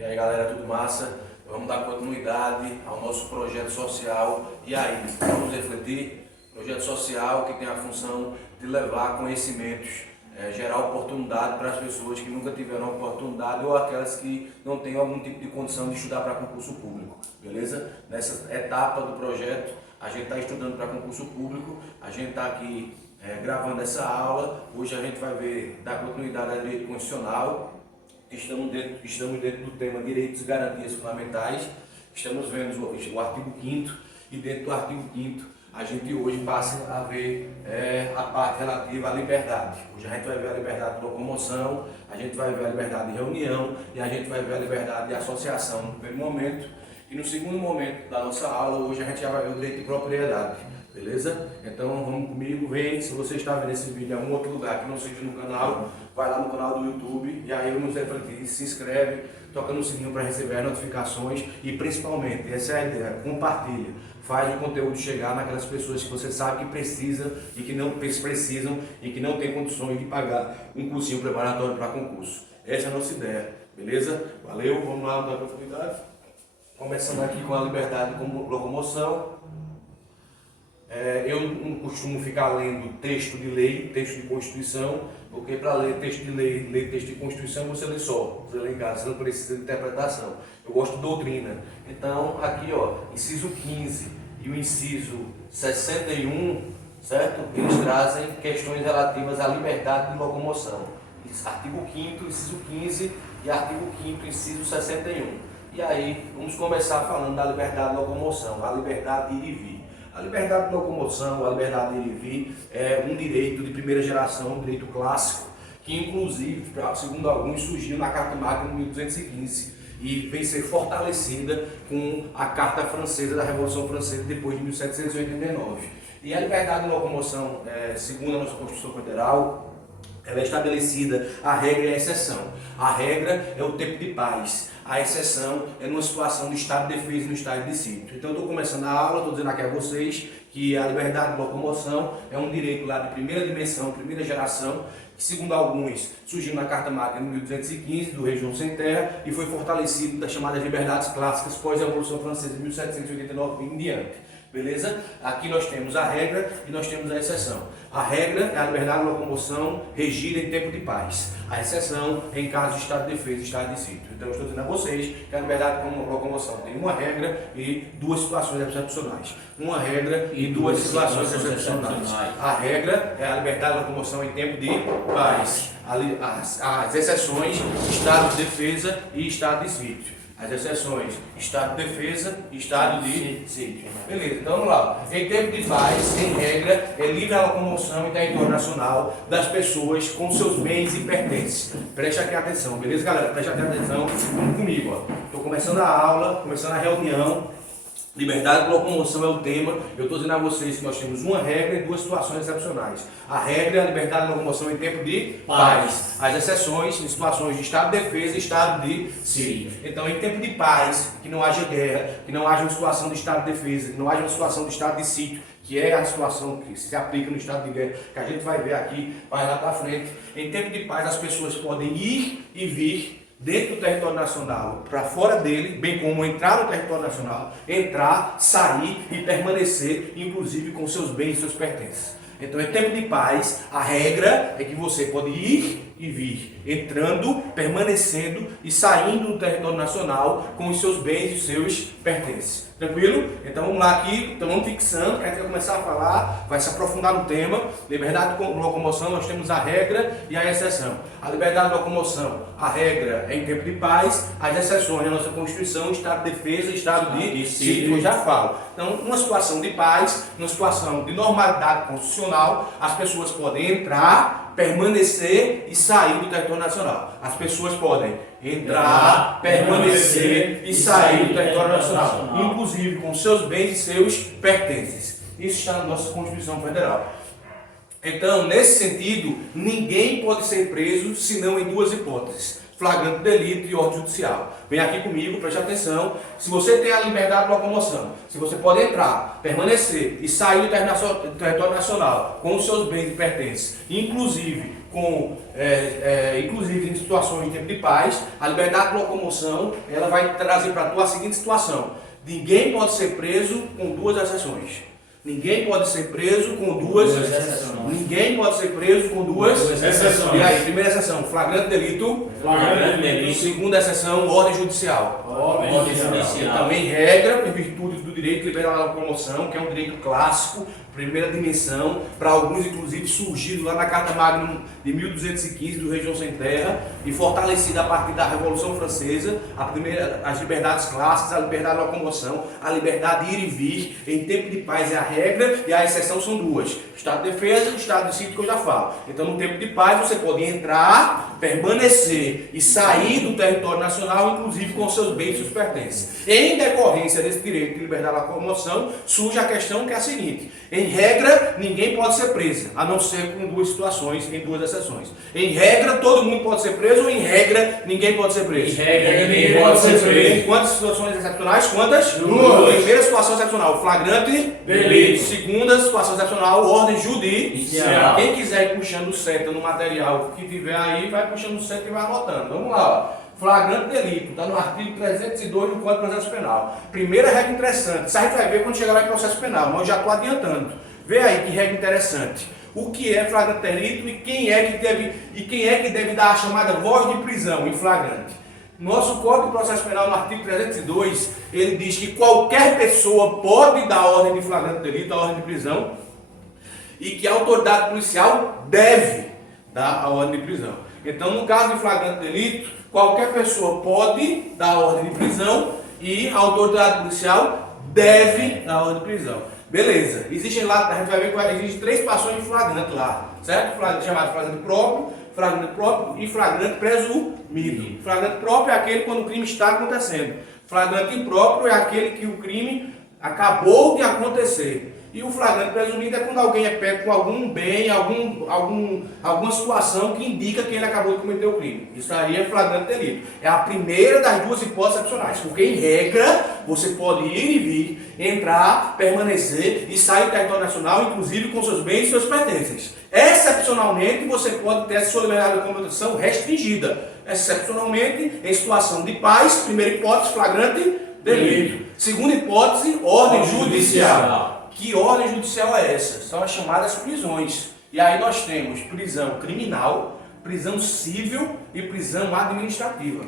E aí galera, tudo massa? Vamos dar continuidade ao nosso projeto social. E aí, vamos refletir? Projeto social que tem a função de levar conhecimentos, gerar oportunidade para as pessoas que nunca tiveram oportunidade ou aquelas que não têm algum tipo de condição de estudar para concurso público, beleza? Nessa etapa do projeto, a gente está estudando para concurso público, a gente está aqui gravando essa aula. Hoje a gente vai ver, dar continuidade ao direito constitucional. Estamos dentro do tema Direitos e Garantias Fundamentais. Estamos vendo o artigo 5º e dentro do artigo 5º a gente hoje passa a ver a parte relativa à liberdade. Hoje a gente vai ver a liberdade de locomoção, a gente vai ver a liberdade de reunião e a gente vai ver a liberdade de associação no primeiro momento. E no segundo momento da nossa aula, hoje a gente já vai ver o direito de propriedade. Beleza? Então vamos comigo, vem. Se você está vendo esse vídeo em algum outro lugar que não seja no canal, vai lá no canal do YouTube e aí vamos refletir, se inscreve, toca no sininho para receber as notificações e principalmente, essa é a ideia, compartilha, faz o conteúdo chegar naquelas pessoas que você sabe que precisa e que não precisam e que não tem condições de pagar um cursinho preparatório para concurso. Essa é a nossa ideia, beleza? Valeu, vamos lá dar oportunidade. Começando aqui com a liberdade de locomoção. Eu não costumo ficar lendo texto de lei, texto de Constituição, porque para ler texto de lei, ler texto de Constituição, você lê só, você lê em casa, você não precisa de interpretação. Eu gosto de doutrina. Então, aqui, ó, inciso 15 e o inciso 61, certo? Eles trazem questões relativas à liberdade de locomoção. Artigo 5º, inciso 15 e artigo 5º, inciso 61. E aí, vamos começar falando da liberdade de locomoção, a liberdade de ir e vir. A liberdade de locomoção, a liberdade de ir e vir é um direito de primeira geração, um direito clássico, que inclusive, segundo alguns, surgiu na Carta Magna de 1215 e vem ser fortalecida com a Carta Francesa da Revolução Francesa depois de 1789. E a liberdade de locomoção, segundo a nossa Constituição Federal, ela é estabelecida a regra e a exceção. A regra é o tempo de paz. A exceção é numa situação de estado de defesa e no estado de sítio. Então eu estou começando a aula, estou dizendo aqui a vocês que a liberdade de locomoção é um direito lá de primeira dimensão, primeira geração, que segundo alguns surgiu na Carta Magna de 1215 do rei João Sem Terra e foi fortalecido das chamadas liberdades clássicas pós a Revolução Francesa de 1789 em diante. Beleza? Aqui nós temos a regra e nós temos a exceção. A regra é a liberdade de locomoção regida em tempo de paz. A exceção é em caso de estado de defesa e estado de sítio. Então eu estou dizendo a vocês que a liberdade de locomoção tem uma regra e duas situações excepcionais. Uma regra e duas situações excepcionais. A regra é a liberdade de locomoção em tempo de paz. As exceções, estado de defesa e estado de sítio. As exceções, estado de defesa e estado de sítio. Beleza, então vamos lá. Em tempo de paz, em regra, é livre a locomoção em território nacional das pessoas com seus bens e pertences. Preste aqui atenção, beleza, galera? Preste aqui atenção, vamos comigo, ó. Estou começando a aula, começando a reunião. Liberdade de locomoção é o tema. Eu estou dizendo a vocês que nós temos uma regra e duas situações excepcionais. A regra é a liberdade de locomoção em tempo de paz. As exceções em situações de estado de defesa e estado de sítio. Então, em tempo de paz, que não haja guerra, que não haja uma situação de estado de defesa, que não haja uma situação de estado de sítio, que é a situação que se aplica no estado de guerra, que a gente vai ver aqui, vai lá para frente. Em tempo de paz, as pessoas podem ir e vir dentro do território nacional, para fora dele, bem como entrar no território nacional, entrar, sair e permanecer, inclusive com seus bens e seus pertences. Então, em tempo de paz, a regra é que você pode ir e vir, entrando, permanecendo e saindo do território nacional com os seus bens e seus pertences. Tranquilo? Então vamos lá aqui, então vamos fixando, que a gente vai começar a falar, vai se aprofundar no tema. Liberdade de locomoção, nós temos a regra e a exceção. A liberdade de locomoção, a regra é em tempo de paz, as exceções na nossa Constituição, estado de defesa e estado de sítio, eu já falo. Então, numa situação de paz, numa situação de normalidade constitucional, as pessoas podem entrar, permanecer e sair do território nacional. As pessoas podem entrar, permanecer e sair do território nacional, inclusive com seus bens e seus pertences. Isso está na nossa Constituição Federal. Então, nesse sentido, ninguém pode ser preso senão em duas hipóteses: flagrante delito e ordem judicial. Vem aqui comigo, preste atenção. Se você tem a liberdade de locomoção, se você pode entrar, permanecer e sair do território nacional com os seus bens e pertences, inclusive inclusive em situações de tempo de paz, a liberdade de locomoção, ela vai trazer para tu a seguinte situação: ninguém pode ser preso com duas exceções. Ninguém pode ser preso com duas exceções. Ninguém pode ser preso com duas exceções. E aí, primeira exceção, flagrante delito. Flagrante delito. Segunda exceção, ordem judicial. Ordem judicial. Também regra, em virtude do direito de liberdade de locomoção, que é um direito clássico, primeira dimensão, para alguns inclusive surgido lá na Carta Magna de 1215 do Região Sem Terra e fortalecida a partir da Revolução Francesa, as liberdades clássicas, a liberdade de locomoção, a liberdade de ir e vir, em tempo de paz é a regra e a exceção são duas: estado de defesa e estado de sítio, que eu já falo. Então no tempo de paz você pode entrar, permanecer e sair do território nacional, inclusive com seus bens e seus pertences. Em decorrência desse direito de liberdade de locomoção, surge a questão que é a seguinte: em regra, ninguém pode ser preso, a não ser com duas situações, em duas exceções. Em regra, todo mundo pode ser preso, ou em regra, ninguém pode ser preso? Em regra, ninguém pode ser preso. Em quantas situações excepcionais? Quantas? Duas. Primeira situação excepcional, flagrante delito. Segunda situação excepcional, ordem judicial. Sim. Quem quiser ir puxando seta no material que tiver aí, vai puxando seta e vai anotando. Vamos lá, ó. Flagrante delito, está no artigo 302 do Código de Processo Penal. Primeira regra interessante, isso a gente vai ver quando chegar lá em processo penal, mas eu já estou adiantando. Vê aí que regra interessante. O que é flagrante delito e quem é que deve dar a chamada voz de prisão em flagrante. Nosso Código de Processo Penal, no artigo 302, ele diz que qualquer pessoa pode dar ordem de flagrante delito, a ordem de prisão, e que a autoridade policial deve dar a ordem de prisão. Então, no caso de flagrante delito, qualquer pessoa pode dar ordem de prisão e a autoridade policial deve dar ordem de prisão. Beleza. Existem lá, a gente vai ver que existem três situações de flagrante lá, certo? Chamado flagrante próprio e flagrante presumido. Flagrante próprio é aquele quando o crime está acontecendo. Flagrante impróprio é aquele que o crime acabou de acontecer. E o flagrante presumido é quando alguém é pego com algum bem, alguma situação que indica que ele acabou de cometer o crime. Isso aí é flagrante delito. É a primeira das duas hipóteses excepcionais, porque em regra você pode ir e vir, entrar, permanecer e sair do território nacional, inclusive com seus bens e seus pertences. Excepcionalmente você pode ter a sua liberdade de locomoção restringida. Excepcionalmente, em situação de paz, primeira hipótese, flagrante delito. Segunda hipótese, ordem judicial. Que ordem judicial é essa? São as chamadas prisões. E aí nós temos prisão criminal, prisão civil e prisão administrativa.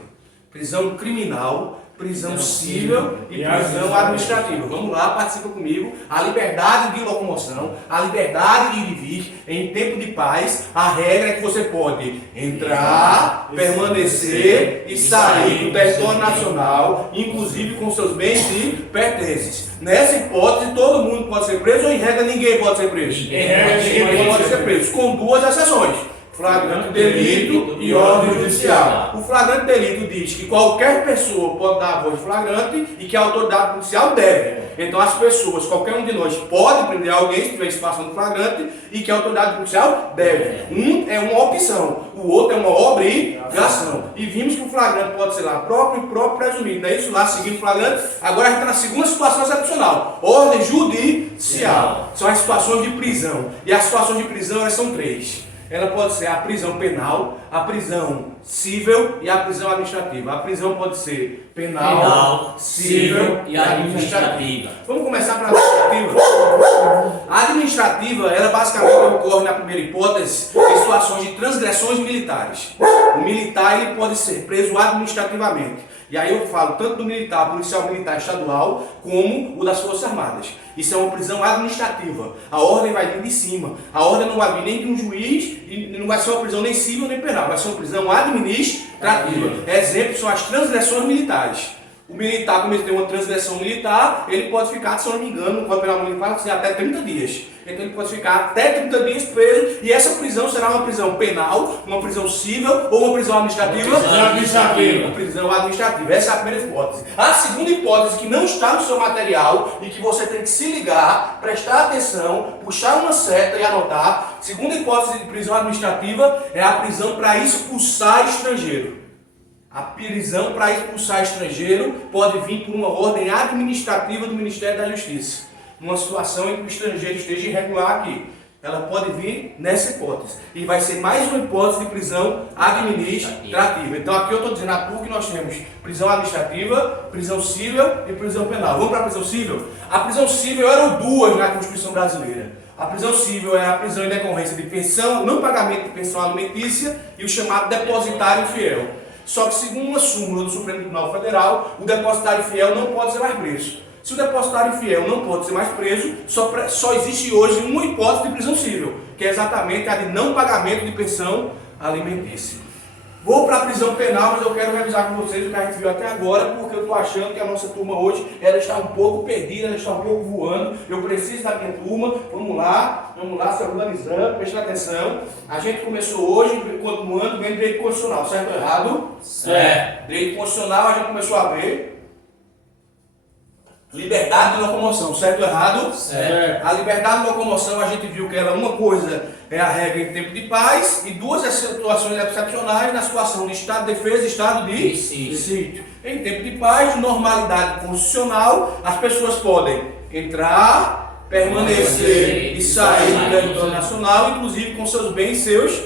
Prisão criminal, prisão civil e prisão administrativa. Vamos lá, participa comigo. A liberdade de locomoção, a liberdade de ir e vir em tempo de paz. A regra é que você pode entrar, permanecer e sair do território nacional, inclusive com seus bens e pertences. Nessa hipótese, todo mundo pode ser preso ou em regra ninguém pode ser preso? Em regra, ninguém pode ser preso, com duas exceções: flagrante delito e ordem judicial. O flagrante delito diz que qualquer pessoa pode dar a voz de flagrante e que a autoridade policial deve. Então as pessoas, qualquer um de nós pode prender alguém se estiver em situação de flagrante e que a autoridade policial deve. Um é uma opção, o outro é uma obrigação. E vimos que o flagrante pode ser lá próprio e próprio presumido. Não é isso? Lá seguindo o flagrante. Agora a gente está na segunda situação excepcional: ordem judicial. São as situações de prisão. E as situações de prisão elas são três. Ela pode ser a prisão penal, a prisão civil e a prisão administrativa. A prisão pode ser penal, civil e administrativa. Vamos começar pela administrativa. A administrativa, ela basicamente ocorre na primeira hipótese em situações de transgressões militares. O militar ele pode ser preso administrativamente. E aí eu falo tanto do militar, policial militar estadual, como o das Forças Armadas. Isso é uma prisão administrativa. A ordem vai vir de cima. A ordem não vai vir nem de um juiz e não vai ser uma prisão nem civil nem penal. Vai ser uma prisão administrativa. Exemplo são as transgressões militares. O militar, quando ele tem uma transgressão militar, ele pode ficar, se eu não me engano, no Código Penal Militar, até 30 dias. Então ele pode ficar até 30 dias preso e essa prisão será uma prisão penal, uma prisão civil ou uma prisão administrativa? Uma prisão administrativa. Essa é a primeira hipótese. A segunda hipótese, que não está no seu material e que você tem que se ligar, prestar atenção, puxar uma seta e anotar. Segunda hipótese de prisão administrativa é a prisão para expulsar estrangeiro. A prisão para expulsar estrangeiro pode vir por uma ordem administrativa do Ministério da Justiça. Numa situação em que o estrangeiro esteja irregular aqui. ela pode vir nessa hipótese. E vai ser mais uma hipótese de prisão administrativa. Então aqui eu estou dizendo a PUC que nós temos prisão administrativa, prisão civil e prisão penal. Vamos para a prisão civil? A prisão civil eram duas na Constituição brasileira. A prisão civil é a prisão em decorrência de pensão, não pagamento de pensão alimentícia e o chamado depositário fiel. Só que segundo uma súmula do Supremo Tribunal Federal, o depositário fiel não pode ser mais preso. Se o depositário fiel não pode ser mais preso, só existe hoje uma hipótese de prisão civil, que é exatamente a de não pagamento de pensão alimentícia. Vou para a prisão penal, mas eu quero revisar com vocês o que a gente viu até agora, porque eu estou achando que a nossa turma hoje ela está um pouco perdida, ela está um pouco voando. Eu preciso da minha turma. Vamos lá, se organizando, prestando atenção. A gente começou hoje, continuando, vendo direito constitucional, certo ou errado? Certo. Direito constitucional, a gente começou a ver liberdade de locomoção, certo ou errado? Certo. A liberdade de locomoção a gente viu que era uma coisa, é a regra em tempo de paz, e duas situações excepcionais na situação de estado de defesa e estado de sítio. Em tempo de paz, normalidade constitucional, as pessoas podem entrar, permanecer e sair do território nacional, inclusive com seus bens e seus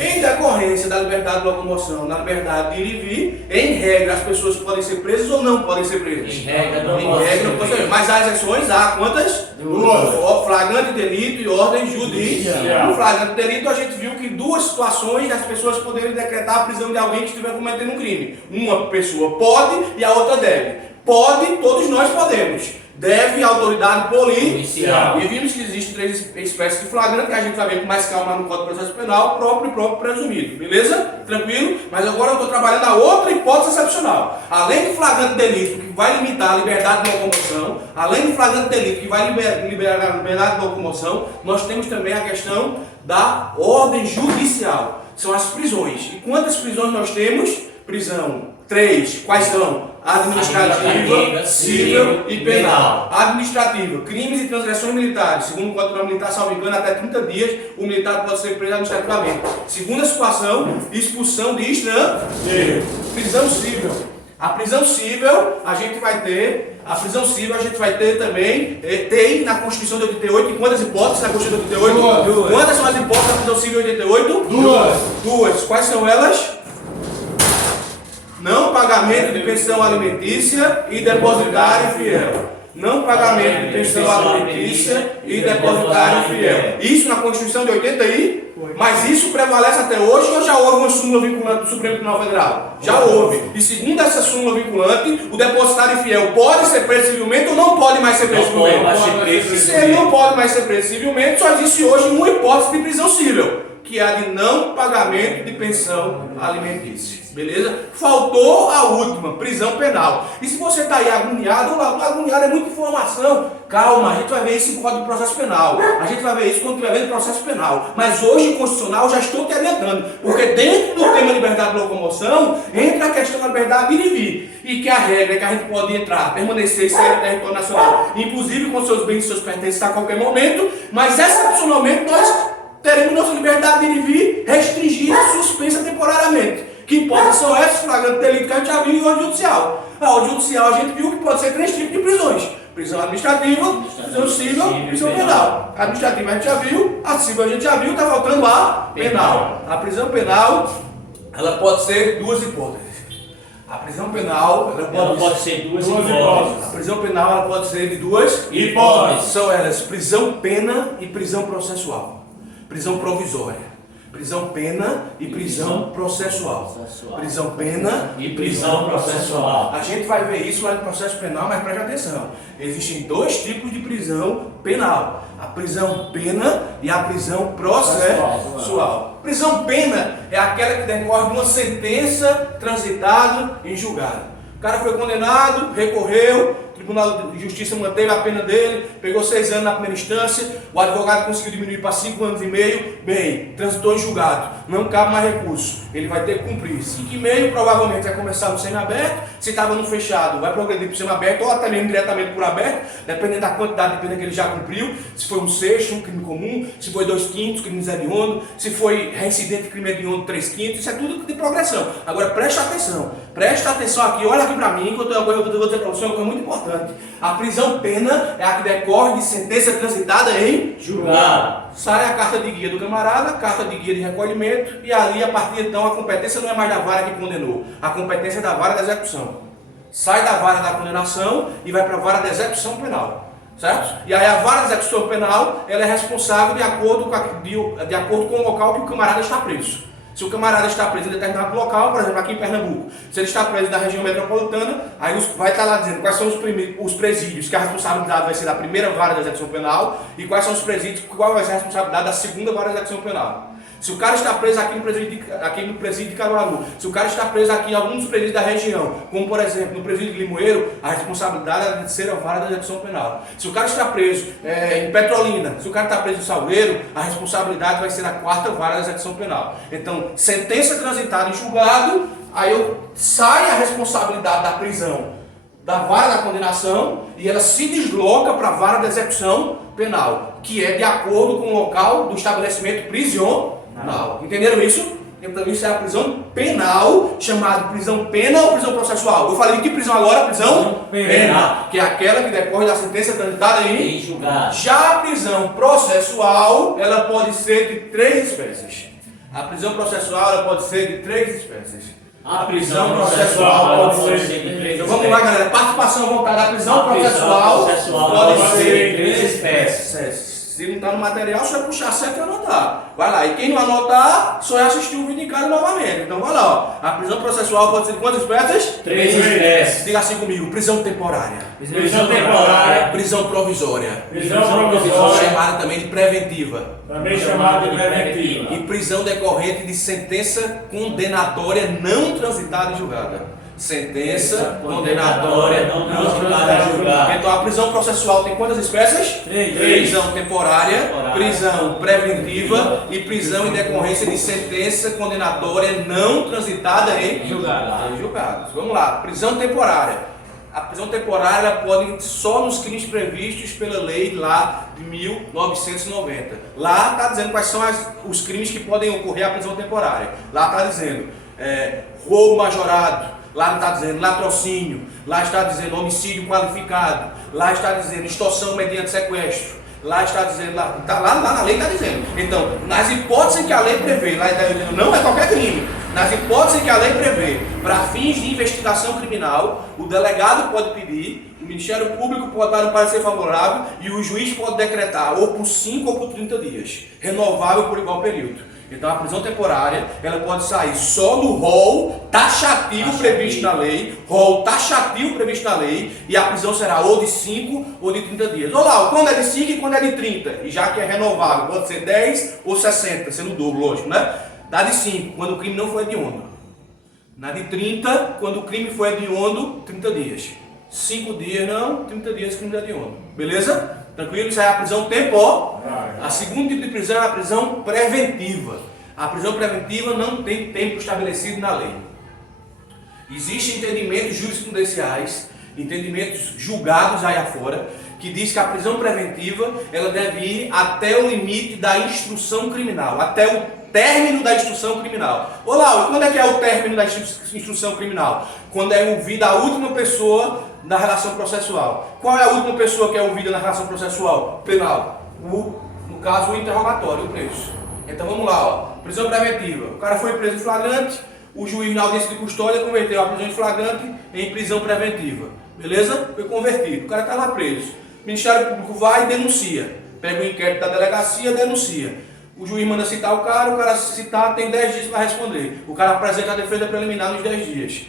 em decorrência da liberdade de locomoção, da liberdade de ir e vir. Em regra, as pessoas podem ser presas ou não podem ser presas? Em regra, não podem ser. Mas há exceções, há quantas? Duas. Flagrante delito e ordem judicial. No flagrante delito, a gente viu que duas situações das pessoas poderem decretar a prisão de alguém que estiver cometendo um crime. Uma pessoa pode e a outra deve. Pode, todos nós podemos. Deve a autoridade policial. E vimos que existem três espécies de flagrante, que a gente vai ver com mais calma no Código de Processo Penal, próprio e próprio presumido. Beleza? Tranquilo? Mas agora eu estou trabalhando a outra hipótese excepcional. Além do flagrante delito, que vai limitar a liberdade de locomoção, além do flagrante delito, que vai liberar a liberdade de locomoção, nós temos também a questão da ordem judicial. São as prisões. E quantas prisões nós temos? Prisão. 3. Quais são? Administrativa, civil e penal. Administrativa, crimes e transgressões militares. Segundo o Código Militar, salvo engano, até 30 dias o militar pode ser preso administrativamente. Segunda situação, expulsão de estrangeiro. Prisão civil. A prisão civil a gente vai ter, também, tem na Constituição de 88, e quantas hipóteses na Constituição de 88? Duas. Quantas são as hipóteses da prisão civil de 88? Duas. Quais são elas? Não pagamento de pensão alimentícia e depositário fiel. Não pagamento de pensão alimentícia e depositário fiel. Isso na Constituição de 88, mas isso prevalece até hoje ou já houve uma súmula vinculante do Supremo Tribunal Federal? Já houve. E segundo essa súmula vinculante, o depositário fiel pode ser preso civilmente ou não pode mais ser preso civilmente? Se ele não pode mais ser preso civilmente, só existe hoje uma hipótese de prisão civil, que é a de não pagamento de pensão alimentícia. Beleza? Faltou a última, prisão penal. E se você está aí agoniado é muita informação. Calma, a gente vai ver isso em Código de Processo Penal. A gente vai ver isso quando estiver vendo processo penal. Mas hoje, em constitucional, já estou te adiantando. Porque dentro do tema liberdade de locomoção, entra a questão da liberdade de ir e vir. E que a regra é que a gente pode entrar, permanecer e sair do território nacional, inclusive com seus bens e seus pertences a qualquer momento, mas excepcionalmente nós teremos nossa liberdade de ir e vir restringida, suspensa temporariamente. Que hipóteses são essas? Flagrante delito que a gente já viu em ordem judicial. A ordem judicial a gente viu que pode ser 3 tipos de prisões: prisão administrativa, prisão civil e prisão penal. A administrativa a gente já viu, a civil a gente já viu, está faltando a penal. A prisão penal, ela pode ser duas hipóteses. A prisão penal, ela pode ser duas hipóteses. A prisão penal, ela pode ser de duas hipóteses. São elas prisão pena e prisão processual. Prisão provisória. Prisão pena e prisão processual. Prisão pena e prisão processual. A gente vai ver isso lá no processo penal, mas preste atenção. Existem 2 tipos de prisão penal: a prisão pena e a prisão processual. Prisão pena é aquela que decorre de uma sentença transitada em julgado. O cara foi condenado, recorreu, o Tribunal de Justiça manteve a pena dele, pegou 6 anos na primeira instância, o advogado conseguiu diminuir para 5 anos e meio, bem, transitou em julgado, não cabe mais recurso, ele vai ter que cumprir. 5,5 provavelmente vai começar no semiaberto, se estava no fechado vai progredir para o semiaberto ou até mesmo diretamente por aberto, dependendo da quantidade de pena que ele já cumpriu, se foi 1/6, um crime comum, se foi 2/5, crime hediondo, se foi reincidente, crime hediondo 3/5, isso é tudo de progressão. Agora preste atenção aqui, olha aqui para mim, que eu vou dizer para você uma coisa muito importante. A prisão pena é a que decorre de sentença transitada em julgado. sai a carta de guia do camarada, a carta de guia de recolhimento, e ali, a partir de então, a competência não é mais da vara que condenou, a competência é da vara da execução. Sai da vara da condenação e vai para a vara da execução penal, certo? E aí a vara da execução penal, ela é responsável de acordo com o local que o camarada está preso. Se o camarada está preso em determinado local, por exemplo, aqui em Pernambuco, se ele está preso na região metropolitana, aí vai estar lá dizendo quais são os presídios, que a responsabilidade vai ser da primeira vara da execução penal, e quais são os presídios, qual vai ser a responsabilidade da segunda vara da execução penal. Se o cara está preso aqui no presídio de Caruaru, se o cara está preso aqui em algum dos presídios da região, como por exemplo no presídio de Limoeiro, a responsabilidade é da terceira vara da execução penal. Se o cara está preso em Petrolina, se o cara está preso em Salgueiro, a responsabilidade vai ser da quarta vara da execução penal. Então, sentença transitada em julgado, aí sai a responsabilidade da prisão da vara da condenação e ela se desloca para a vara da execução penal, que é de acordo com o local do estabelecimento prisional. Entenderam isso? Então isso é a prisão penal, chamada prisão pena ou prisão processual. Eu falei de que prisão agora? Prisão pena, que é aquela que decorre da sentença transitada em julgado. Já a prisão processual, ela pode ser de 3 espécies. A prisão processual ela pode ser de 3 espécies. A prisão processual pode ser de 3 espécies. Então vamos lá, galera. Participação voltada à prisão processual pode ser de 3 espécies. Se não está no material, só é puxar certo e anotar. Vai lá. E quem não anotar, só é assistir o vídeo em casa novamente. Então vai lá. Ó. A prisão processual pode ser de quantas espécies? 3 espécies. Diga assim comigo. Prisão temporária. Prisão temporária. Prisão provisória. Prisão provisória. Chamada também de preventiva. Também chamada de preventiva. E prisão decorrente de sentença condenatória não transitada e julgada. Sentença condenatória não transitada e julgada. Então a prisão processual tem quantas espécies? 3. Prisão temporária, prisão preventiva e prisão em decorrência de sentença condenatória não transitada em julgados. Vamos lá, prisão temporária. A prisão temporária ela pode só nos crimes previstos pela lei lá de 1990. Lá está dizendo quais são os crimes que podem ocorrer à prisão temporária. Lá está dizendo roubo majorado. Lá não está dizendo latrocínio, lá está dizendo homicídio qualificado, lá está dizendo extorsão mediante sequestro, lá está dizendo, lá na lei está dizendo. Então, nas hipóteses que a lei prevê, lá está dizendo, não é qualquer crime, nas hipóteses que a lei prevê, para fins de investigação criminal, o delegado pode pedir, o Ministério Público pode dar um parecer favorável e o juiz pode decretar ou por 5 ou por 30 dias, renovável por igual período. Então a prisão temporária, ela pode sair só do rol taxativo previsto na lei, e a prisão será ou de 5 ou de 30 dias. Olha lá, quando é de 5 e quando é de 30, e já que é renovável, pode ser 10 ou 60, sendo o dobro, lógico, né? Dá de 5, quando o crime não foi hediondo. Na de 30, quando o crime foi hediondo, 30 dias. 5 dias não, 30 dias crime hediondo. Beleza? Tranquilo? Isso é a prisão temporária. A segunda tipo de prisão é a prisão preventiva. A prisão preventiva não tem tempo estabelecido na lei. Existem entendimentos jurisprudenciais, entendimentos julgados aí afora, que diz que a prisão preventiva ela deve ir até o limite da instrução criminal, até o término da instrução criminal. Olá, quando é que é o término da instrução criminal? Quando é ouvida a última pessoa na relação processual. Qual é a última pessoa que é ouvida na relação processual? Penal. No caso, o interrogatório, o preso. Então vamos lá, ó. Prisão preventiva. O cara foi preso em flagrante, o juiz na audiência de custódia converteu a prisão em flagrante em prisão preventiva. Beleza? Foi convertido. O cara está lá preso. O Ministério Público vai e denuncia. Pega o inquérito da delegacia, denuncia. O juiz manda citar o cara se citar tem 10 dias para responder. O cara apresenta a defesa preliminar nos 10 dias.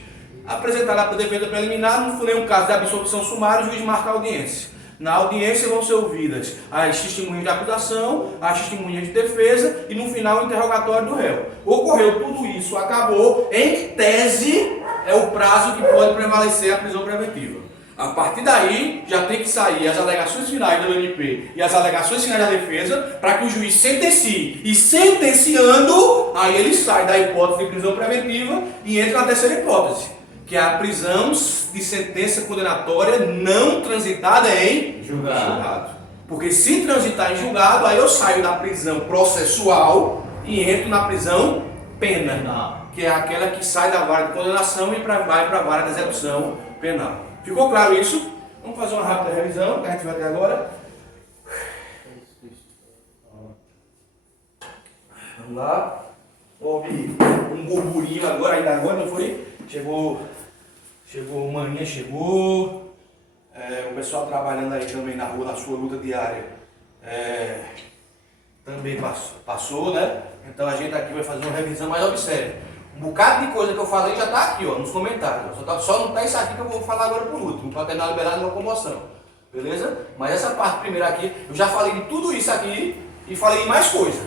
Apresentar a defesa preliminar, não for nenhum caso de absolvição sumária, o juiz marca a audiência. Na audiência vão ser ouvidas as testemunhas de acusação, as testemunhas de defesa e no final o interrogatório do réu. Ocorreu tudo isso, acabou, em tese é o prazo que pode prevalecer a prisão preventiva. A partir daí, já tem que sair as alegações finais do MP e as alegações finais da defesa para que o juiz sentencie. E sentenciando, aí ele sai da hipótese de prisão preventiva e entra na terceira hipótese, que é a prisão de sentença condenatória não transitada em julgado. Porque se transitar em julgado, aí eu saio da prisão processual e entro na prisão penal, que é aquela que sai da vara de condenação e vai para a vara de execução penal. Ficou claro isso? Vamos fazer uma rápida revisão, que a gente vai ter agora. Vamos lá. Houve um burburinho agora, ainda agora, não foi? Chegou o maninha, chegou. O pessoal trabalhando aí também na rua, na sua luta diária. Também passou, né? Então a gente aqui vai fazer uma revisão, mas observe. Um bocado de coisa que eu falei já está aqui, ó, nos comentários. Só não está isso aqui que eu vou falar agora por último, paternal liberado e locomoção. Beleza? Mas essa parte primeira aqui, eu já falei de tudo isso aqui e falei de mais coisa.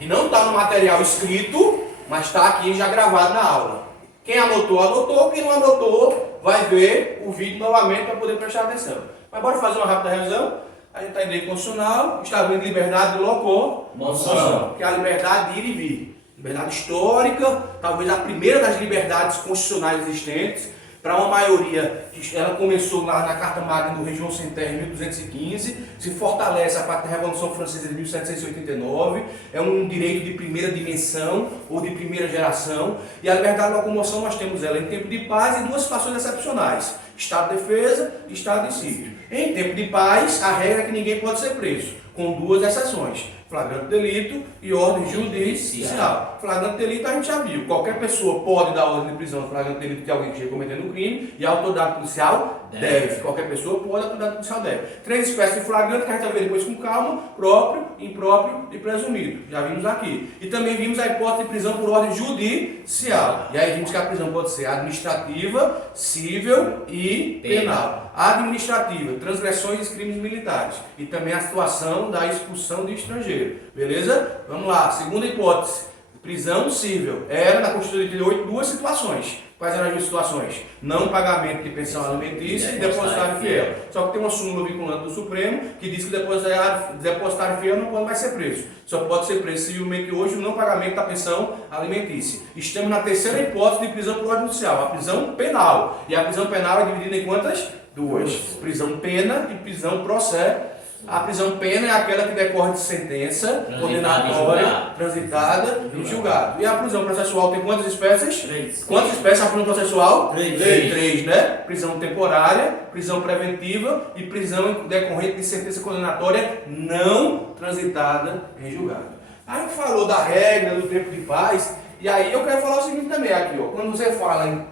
E não está no material escrito, mas está aqui já gravado na aula. Quem anotou, anotou. Quem não anotou, vai ver o vídeo novamente para poder prestar atenção. Mas bora fazer uma rápida revisão. A gente está em direito constitucional, Estado de liberdade de locomoção, que é a liberdade de ir e vir. Liberdade histórica, talvez a primeira das liberdades constitucionais existentes, para uma maioria, ela começou lá na Carta Magna do Rei João Sem Terra em 1215, se fortalece a partir da Revolução Francesa de 1789, é um direito de primeira dimensão ou de primeira geração, e a liberdade de locomoção nós temos ela em tempo de paz em duas situações excepcionais, estado de defesa e estado de sítio. Em tempo de paz, a regra é que ninguém pode ser preso, com duas exceções. Flagrante delito e ordem judicial. Flagrante delito a gente já viu. Qualquer pessoa pode dar ordem de prisão no flagrante delito de alguém que esteja cometendo um crime e a autoridade policial deve. Qualquer pessoa pode, a autoridade policial deve. Três espécies de flagrante que a gente vai ver depois com calma: próprio, impróprio e presumido. Já vimos aqui. E também vimos a hipótese de prisão por ordem judicial. E aí vimos que a prisão pode ser administrativa, civil e penal. Administrativa, transgressões dos crimes militares. E também a situação da expulsão de estrangeiro. Beleza? Vamos lá. Segunda hipótese. Prisão civil. Era na Constituição de 88 duas situações. Quais eram as duas situações? Não pagamento de pensão alimentícia e depositário fiel. Só que tem uma súmula vinculante do Supremo que diz que o depositário fiel não pode mais ser preso. Só pode ser preso civilmente hoje o não pagamento da pensão alimentícia. Estamos na terceira hipótese de prisão por ordem judicial, a prisão penal. E a prisão penal é dividida em quantas? Duas. Prisão pena e prisão processo. A prisão pena é aquela que decorre de sentença condenatória, transitada e julgado. E a prisão processual tem quantas espécies? Três. Quantas espécies a prisão processual? Três, né? Prisão temporária, prisão preventiva e prisão decorrente de sentença condenatória não transitada em julgado. A gente falou da regra do tempo de paz, e aí eu quero falar o seguinte também aqui, ó. Quando você fala em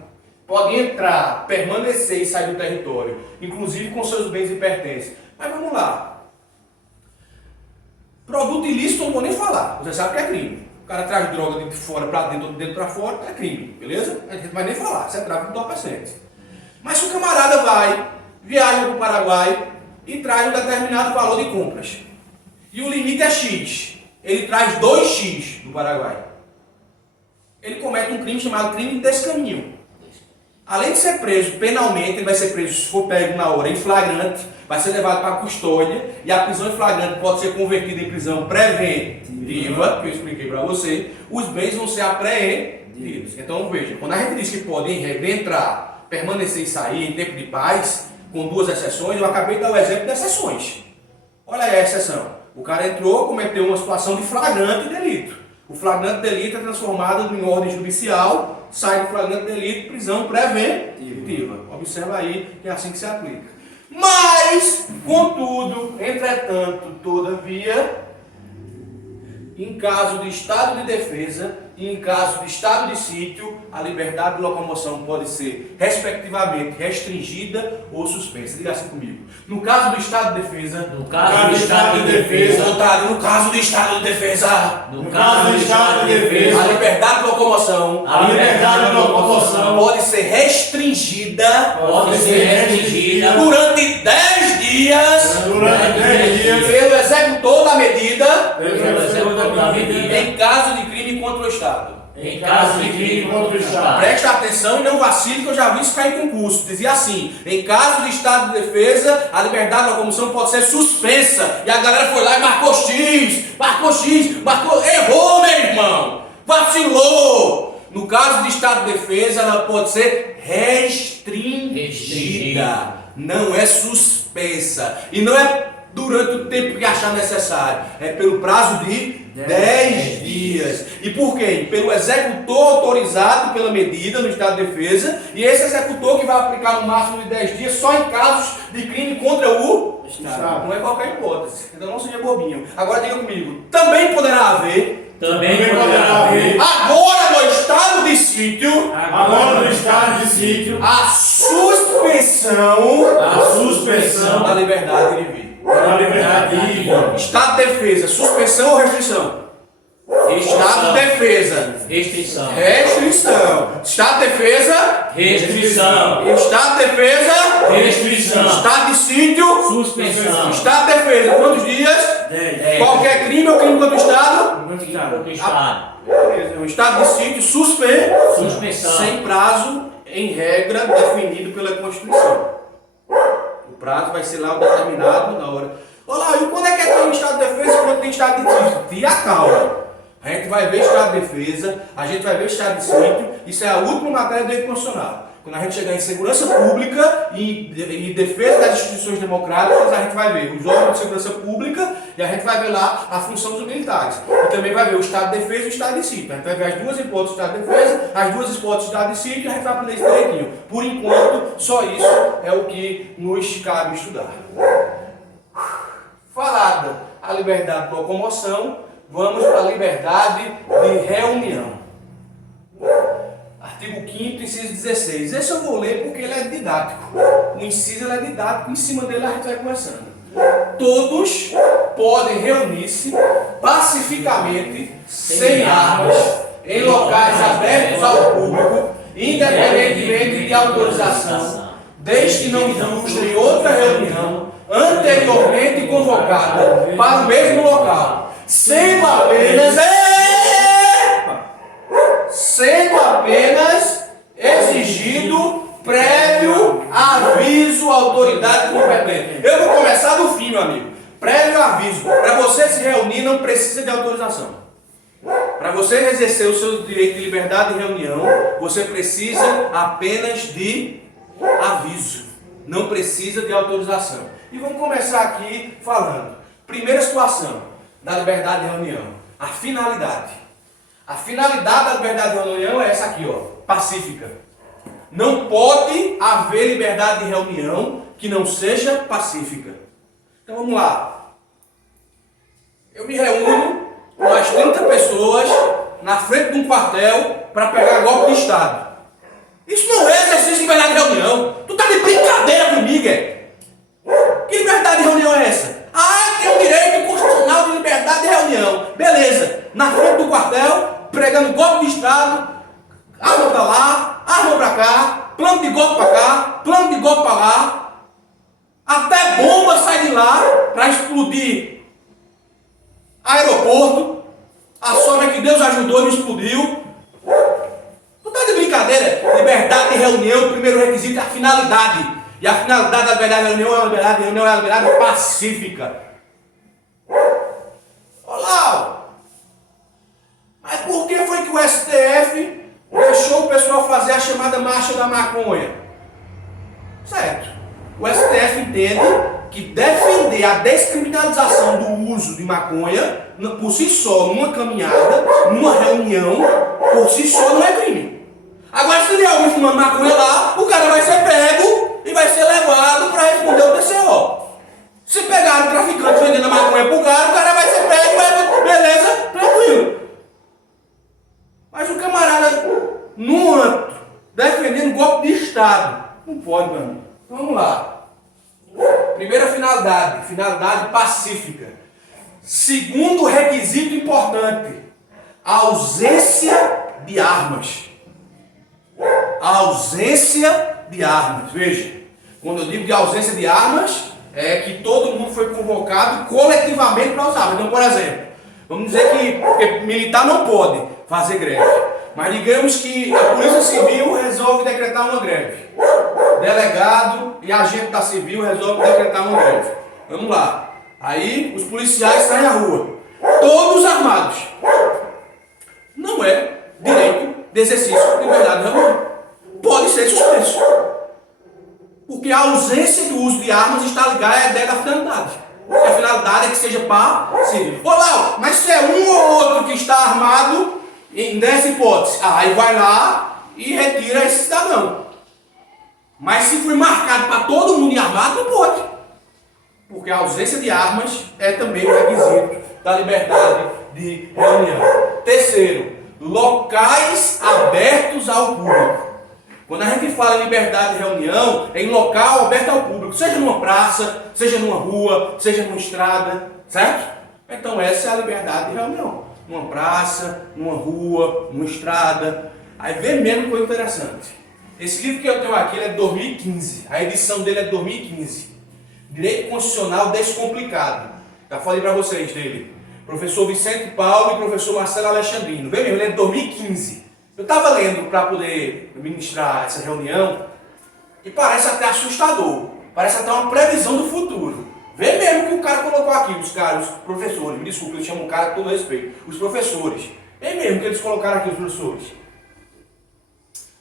pode entrar, permanecer e sair do território, inclusive com seus bens e pertences. Mas vamos lá. Produto ilícito eu não vou nem falar, você sabe que é crime. O cara traz droga de fora para dentro ou de dentro para fora, é crime, beleza? A gente não vai nem falar, isso é tráfico de entorpecentes. Mas se o camarada vai, viaja para o Paraguai e traz um determinado valor de compras, e o limite é X, ele traz 2x do Paraguai, ele comete um crime chamado crime de descaminho. Além de ser preso penalmente, ele vai ser preso, se for pego na hora, em flagrante, vai ser levado para a custódia, e a prisão em flagrante pode ser convertida em prisão preventiva, que eu expliquei para você, os bens vão ser apreendidos. Então veja, quando a gente diz que pode em regra entrar, permanecer e sair em tempo de paz, com duas exceções, eu acabei de dar o exemplo de exceções. Olha aí a exceção. O cara entrou, cometeu uma situação de flagrante delito. O flagrante delito é transformado em ordem judicial, sai do flagrante delito, prisão preventiva. Observa aí que é assim que se aplica. Mas, contudo, entretanto, todavia, em caso de estado de defesa e em caso de estado de sítio, a liberdade de locomoção pode ser, respectivamente, restringida ou suspensa. Diga assim comigo. No caso do estado de defesa... No caso do estado de defesa... No caso do estado de defesa... No caso do estado de defesa... A liberdade de locomoção... A liberdade de locomoção... Pode ser restringida... Pode ser restringida... Durante 10 dias... Durante 10 dias... Pelo executor da medida... Pelo executor da medida... Em caso de crime contra o Estado. Em caso de crime contra o Estado. Presta atenção e não vacile, que eu já vi isso cair em concurso. Dizia assim: em caso de estado de defesa, a liberdade da locomoção pode ser suspensa. E a galera foi lá e marcou X, errou, meu irmão, vacilou. No caso de estado de defesa, ela pode ser restringida, não é suspensa. E não é durante o tempo que achar necessário. É pelo prazo de 10 dias. E por quem? Pelo executor autorizado pela medida no estado de defesa, e esse executor que vai aplicar no máximo de 10 dias só em casos de crime contra o Estado. Não é qualquer hipótese. Então não seja bobinho. Agora diga comigo, também poderá haver, agora no estado de sítio, a suspensão da liberdade indivíduo. Estado de defesa, suspensão ou restrição? Estado de defesa. Restrição. Estado de defesa. Restrição. Estado de defesa. Restrição. Estado de sítio. Suspensão. Estado de defesa. Quantos dias? 10. Qualquer crime ou crime contra o Estado? Contra o Estado. O estado de sítio suspensão. Suspensão. Sem prazo, em regra, definido pela Constituição. O prazo vai ser lá determinado na hora. Olá, e quando é que tem estado de defesa e quando tem estado de sítio? Tenha calma. A gente vai ver estado de defesa, a gente vai ver estado de sítio. Isso é a última matéria do direito constitucional. Quando a gente chegar em segurança pública e defesa das instituições democráticas, a gente vai ver os órgãos de segurança pública e a gente vai ver lá a função dos militares. E também vai ver o estado de defesa e o estado de sítio. A gente vai ver as duas hipóteses do estado de defesa, as duas hipóteses do estado de sítio e a gente vai aprender isso direitinho. Por enquanto, só isso é o que nos cabe estudar. Falada a liberdade de locomoção, vamos para a liberdade de reunião. Artigo 5º, inciso 16. Esse eu vou ler porque ele é didático. O inciso ele é didático, em cima dele a gente vai conversando. Todos podem reunir-se pacificamente, sem armas, em locais abertos ao público, independentemente de autorização, desde que não frustrem outra reunião anteriormente convocada para o mesmo local, sendo apenas exigido prévio aviso à autoridade competente. Eu vou começar do fim, meu amigo. Prévio aviso. Para você se reunir não precisa de autorização. Para você exercer o seu direito de liberdade de reunião, você precisa apenas de aviso. Não precisa de autorização. E vamos começar aqui falando. Primeira situação da liberdade de reunião. A finalidade. A finalidade da liberdade de reunião é essa aqui, ó, pacífica. Não pode haver liberdade de reunião que não seja pacífica. Então vamos lá. Eu me reúno com as 30 pessoas na frente de um quartel para pegar golpe de Estado. Isso não é exercício de liberdade de reunião. Tu tá de brincadeira comigo, é? Que liberdade de reunião é essa? Ah, eu tenho direito constitucional de liberdade de reunião. Beleza. Na frente do quartel, pregando golpe de Estado, arma pra lá, arma pra cá, plano de golpe pra cá, plano de golpe pra lá. Até bomba sai de lá para explodir aeroporto. A sorte é que Deus ajudou e não explodiu. Não tá de brincadeira. Liberdade de reunião, o primeiro requisito é a finalidade. E a finalidade da liberdade de reunião é a liberdade pacífica. Olá! Mas por que foi que o STF deixou o pessoal fazer a chamada marcha da maconha? Certo. O STF entende que defender a descriminalização do uso de maconha, por si só, numa caminhada, numa reunião, por si só não é crime. Agora, se tem alguém fumando maconha lá, o cara vai ser pego e vai ser levado para responder o TCO. Se pegar o traficante vendendo a maconha pro cara, o cara vai ser pego e vai, beleza, tranquilo. Mas o camarada, no âmbito, defendendo golpe de Estado, não pode, mano. Então, vamos lá. Primeira finalidade pacífica. Segundo requisito importante, a ausência de armas. A ausência de armas. Veja, quando eu digo de ausência de armas, é que todo mundo foi convocado coletivamente para usar armas. Então, por exemplo, vamos dizer que porque militar não pode fazer greve, mas digamos que a Polícia Civil resolve decretar uma greve. Delegado e agente da Civil resolvem decretar uma greve. Vamos lá. Aí os policiais saem à rua, todos armados. Não é direito de exercício de liberdade de reunião. Pode ser suspenso. Porque a ausência do uso de armas está ligada à ideia da finalidade. A a finalidade é que seja pacífico. Ô Lau, mas se é um ou outro que está armado, nessa hipótese, aí vai lá e retira esse cidadão. Mas se foi marcado para todo mundo ir armado, não pode. Porque a ausência de armas é também um requisito da liberdade de reunião. Terceiro, locais abertos ao público. Quando a gente fala em liberdade de reunião, é em local aberto ao público, seja numa praça, seja numa rua, seja numa estrada, certo? Então essa é a liberdade de reunião. Numa praça, numa rua, numa estrada. Aí vem mesmo coisa interessante. Esse livro que eu tenho aqui ele é de 2015, a edição dele é de 2015. Direito Constitucional Descomplicado. Já falei para vocês dele. Professor Vicente Paulo e professor Marcelo Alexandrino. Vem mesmo, ele é de 2015. Eu estava lendo para poder ministrar essa reunião e parece até assustador. Parece até uma previsão do futuro. Vê mesmo que o cara colocou aqui, os professores, me desculpe, eu chamo o cara com todo respeito, os professores. Vê mesmo que eles colocaram aqui os professores.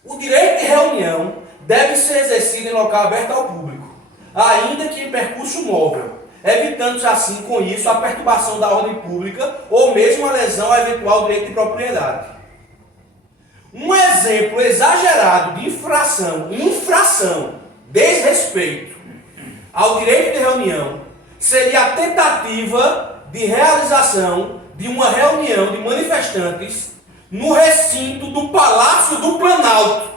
O direito de reunião deve ser exercido em local aberto ao público, ainda que em percurso móvel, evitando-se assim com isso a perturbação da ordem pública ou mesmo a lesão ao eventual direito de propriedade. Um exemplo exagerado de infração, desrespeito ao direito de reunião seria a tentativa de realização de uma reunião de manifestantes no recinto do Palácio do Planalto,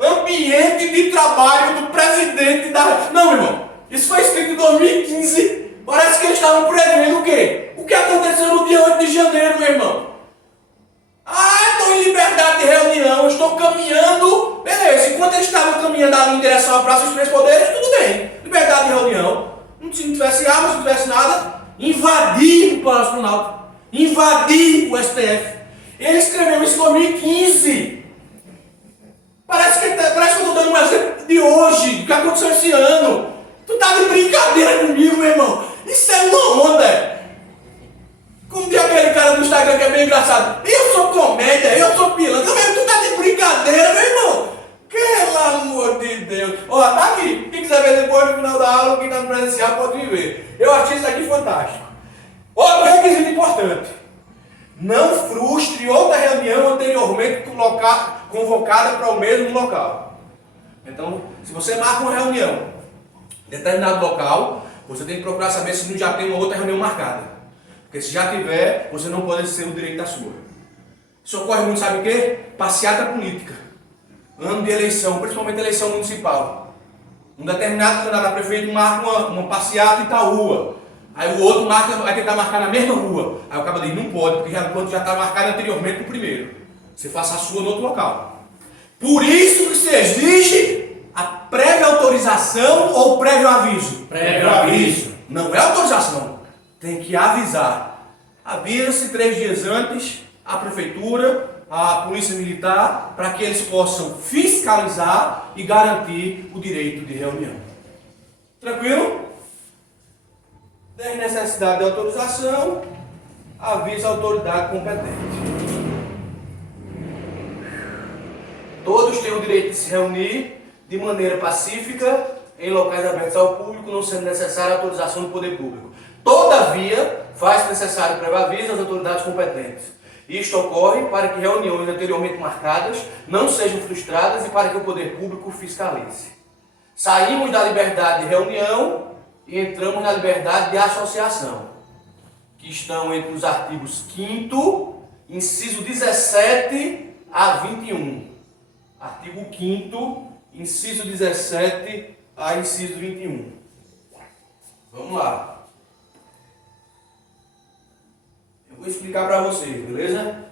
ambiente de trabalho do presidente da... Não, irmão, isso foi escrito em 2015, parece que eles estavam prevendo o quê? O que aconteceu no dia 8 de janeiro, meu irmão. Estou em liberdade de reunião, eu estou caminhando, beleza, enquanto eles estavam caminhando ali em direção à Praça dos Três Poderes, tudo bem, liberdade de reunião, se não tivesse arma, se não tivesse nada, invadir o Palácio do Planalto, invadir o STF. Ele escreveu isso em 2015. Parece que eu estou dando um exemplo de hoje, do que aconteceu esse ano. Tu tá de brincadeira comigo, meu irmão. Isso é uma onda. Como diz aquele cara do Instagram que é bem engraçado. Eu sou comédia, eu sou pilantra. Tu tá de brincadeira, meu irmão. Pelo amor de Deus. Ó, tá aqui. Quem quiser ver depois no final da aula, quem tá no presencial pode vir ver. Eu achei isso aqui fantástico. Outro requisito importante. Não frustre outra reunião anteriormente convocada para o mesmo local. Então, se você marca uma reunião em determinado local, você tem que procurar saber se não já tem uma outra reunião marcada. Porque se já tiver, você não pode ser o direito da sua. Isso ocorre muito, sabe o quê? Passeata política. Ano de eleição, principalmente eleição municipal. Um determinado candidato a prefeito marca uma passeata em tal rua. Aí o outro vai tentar marcar na mesma rua. Aí o cara diz, não pode, porque já está marcado anteriormente no primeiro. Você faça a sua no outro local. Por isso que se exige a prévia autorização ou prévio aviso? Prévio aviso. Não é autorização. Tem que avisar. Avisa-se 3 dias antes a prefeitura, a polícia militar, para que eles possam fiscalizar e garantir o direito de reunião. Tranquilo? Tem necessidade de autorização, avisa a autoridade competente. Todos têm o direito de se reunir de maneira pacífica em locais abertos ao público, não sendo necessária a autorização do poder público. Todavia, faz necessário prévio aviso às autoridades competentes. Isto ocorre para que reuniões anteriormente marcadas não sejam frustradas e para que o poder público fiscalize. Saímos da liberdade de reunião e entramos na liberdade de associação, que estão entre os artigos 5º, inciso 17 a 21. Artigo 5º, inciso 17 a inciso 21. Vamos lá. Eu vou explicar para vocês, beleza?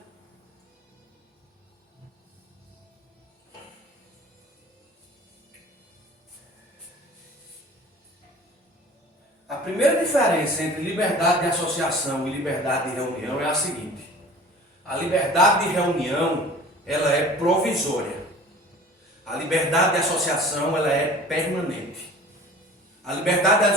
A primeira diferença entre liberdade de associação e liberdade de reunião é a seguinte. A liberdade de reunião, ela é provisória. A liberdade de associação, ela é permanente. A liberdade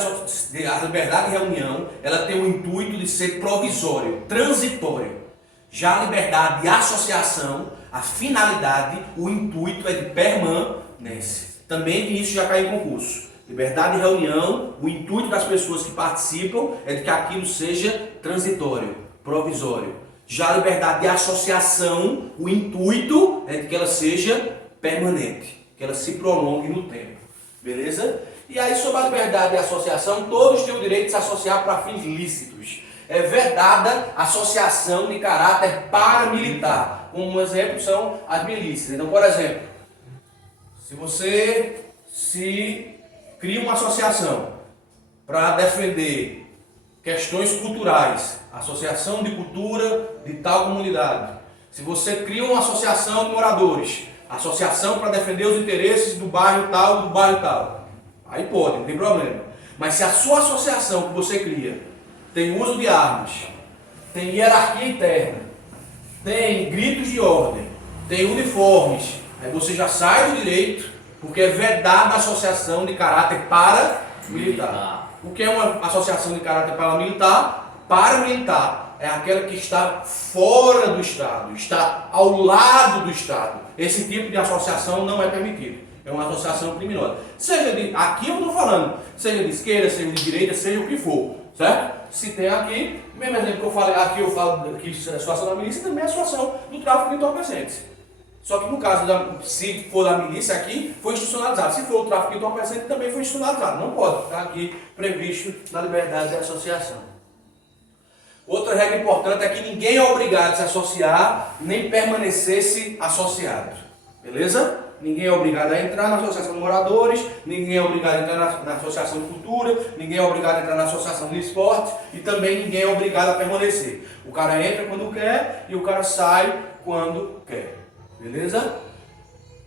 de reunião, ela tem o intuito de ser provisório, transitório. Já a liberdade de associação, a finalidade, o intuito é de permanência. Também isso já caiu em concurso. Liberdade de reunião, o intuito das pessoas que participam é de que aquilo seja transitório, provisório. Já a liberdade de associação, o intuito é de que ela seja permanente, que ela se prolongue no tempo. Beleza? E aí, sobre a liberdade de associação, todos têm o direito de se associar para fins lícitos. É vedada associação de caráter paramilitar. Um exemplo são as milícias. Então, por exemplo, se você cria uma associação para defender questões culturais, associação de cultura de tal comunidade. Se você cria uma associação de moradores, associação para defender os interesses do bairro tal, aí pode, não tem problema. Mas se a sua associação que você cria tem uso de armas, tem hierarquia interna, tem gritos de ordem, tem uniformes, aí você já sai do direito, porque é vedada a associação de caráter paramilitar. O que é uma associação de caráter paramilitar? Paramilitar é aquela que está fora do Estado, está ao lado do Estado. Esse tipo de associação não é permitido. É uma associação criminosa. Seja de, aqui eu estou falando, seja de esquerda, seja de direita, seja o que for, certo? Se tem aqui, mesmo exemplo que eu falei, aqui eu falo que a situação da milícia também é a situação do tráfico de entorpecentes. Só que no caso, se for da milícia aqui, foi institucionalizado. Se for o tráfico de entorpecentes, também foi institucionalizado. Não pode estar aqui previsto na liberdade de associação. Outra regra importante é que ninguém é obrigado a se associar, nem permanecer-se associado. Beleza? Ninguém é obrigado a entrar na associação de moradores, ninguém é obrigado a entrar na associação de cultura, ninguém é obrigado a entrar na associação de esporte e também ninguém é obrigado a permanecer. O cara entra quando quer e o cara sai quando quer. Beleza?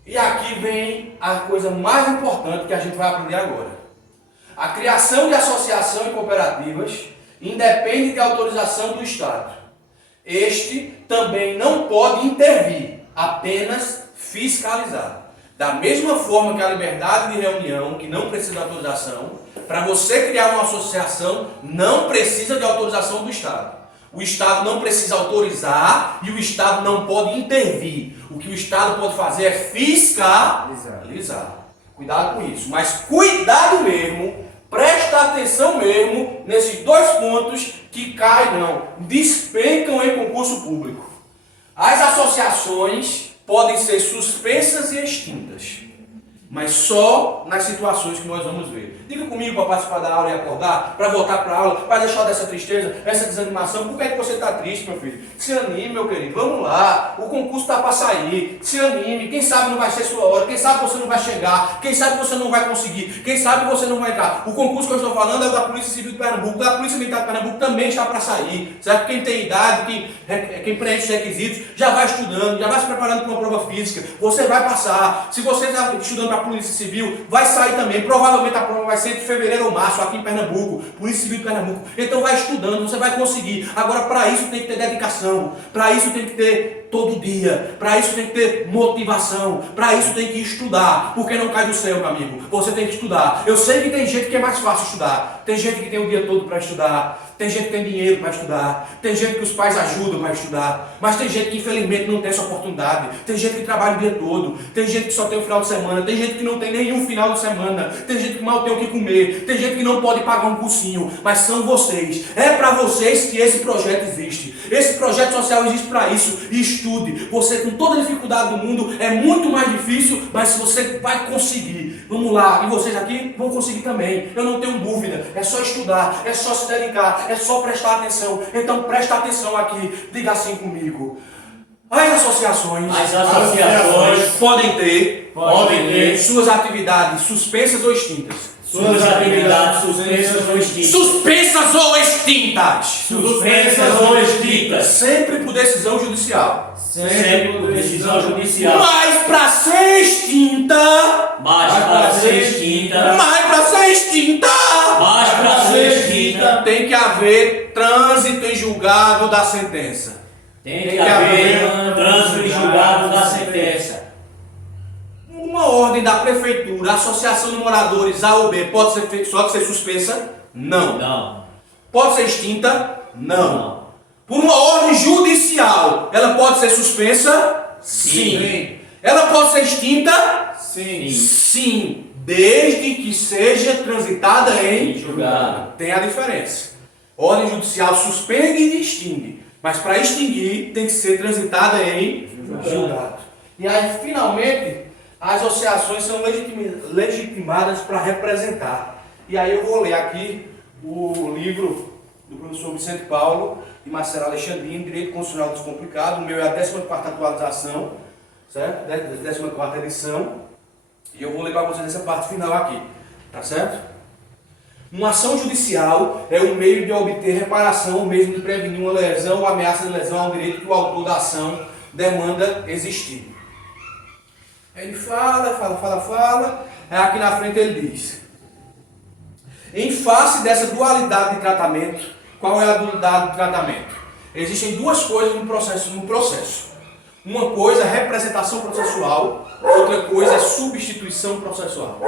E aqui vem a coisa mais importante que a gente vai aprender agora. A criação de associação e cooperativas independe de autorização do Estado. Este também não pode intervir, apenas fiscalizar. Da mesma forma que a liberdade de reunião, que não precisa de autorização, para você criar uma associação, não precisa de autorização do Estado. O Estado não precisa autorizar e o Estado não pode intervir. O que o Estado pode fazer é fiscalizar. Cuidado com isso. Mas cuidado mesmo, presta atenção mesmo nesses dois pontos que despencam em concurso público. As associações podem ser suspensas e extintas, mas só nas situações que nós vamos ver. Diga comigo para participar da aula e acordar, para voltar para a aula, para deixar dessa tristeza, essa desanimação. Por que é que você está triste, meu filho? Se anime, meu querido, vamos lá. O concurso está para sair. Se anime. Quem sabe não vai ser sua hora. Quem sabe você não vai chegar. Quem sabe você não vai conseguir. Quem sabe você não vai entrar. O concurso que eu estou falando é o da Polícia Civil de Pernambuco. Da Polícia Militar de Pernambuco também está para sair. Certo? Quem tem idade, quem preenche os requisitos, já vai estudando, já vai se preparando para uma prova física. Você vai passar. Se você está estudando para a Polícia Civil, vai sair também. Provavelmente a prova vai ser de fevereiro ou março aqui em Pernambuco, Polícia Civil de Pernambuco. Então vai estudando, você vai conseguir. Agora, para isso tem que ter dedicação, para isso tem que ter todo dia, para isso tem que ter motivação, para isso tem que estudar, porque não cai do céu, meu amigo. Você tem que estudar. Eu sei que tem gente que é mais fácil estudar, tem gente que tem o dia todo para estudar, tem gente que tem dinheiro para estudar, tem gente que os pais ajudam para estudar, mas tem gente que infelizmente não tem essa oportunidade, tem gente que trabalha o dia todo, tem gente que só tem o final de semana, tem gente que não tem nenhum final de semana, tem gente que mal tem o que comer, tem gente que não pode pagar um cursinho, mas são vocês. É para vocês que esse projeto existe. Esse projeto social existe para isso. Estude. Você, com toda a dificuldade do mundo, é muito mais difícil, mas você vai conseguir. Vamos lá. E vocês aqui vão conseguir também. Eu não tenho dúvida. É só estudar, é só se dedicar, é só prestar atenção. Então presta atenção aqui. Diga assim comigo. As associações podem ter suas atividades suspensas ou extintas. Suas atividades suspensas ou extintas. Suspensas ou extintas. Suspensas ou extintas. Sempre por decisão judicial. Sempre por decisão judicial. Mas para ser extinta. Mas para ser extinta. Mas para ser extinta. Mas para ser extinta. Tem que haver trânsito em julgado da sentença. Tem que haver trânsito em julgado da sentença. Uma ordem da prefeitura, associação de moradores A ou B, pode ser suspensa? Não. Não. Pode ser extinta? Não. Por uma ordem judicial, ela pode ser suspensa? Sim. Ela pode ser extinta? Sim. Sim. desde que seja transitada em julgado. Tem a diferença. Ordem judicial suspende e extingue, mas para extinguir tem que ser transitada em julgado. E aí, finalmente, as associações são legitimadas para representar. E aí eu vou ler aqui o livro do professor Vicente Paulo e Marcelo Alexandrino, Direito Constitucional Descomplicado. O meu é a 14ª atualização, certo? 14ª edição. E eu vou ler para vocês essa parte final aqui, tá certo? Uma ação judicial é um meio de obter reparação, ou mesmo de prevenir uma lesão ou ameaça de lesão ao direito que o autor da ação demanda existir. Ele fala, aí aqui na frente ele diz: em face dessa dualidade de tratamento, qual é a dualidade de tratamento? Existem duas coisas no processo. Uma coisa é representação processual, outra coisa é substituição processual.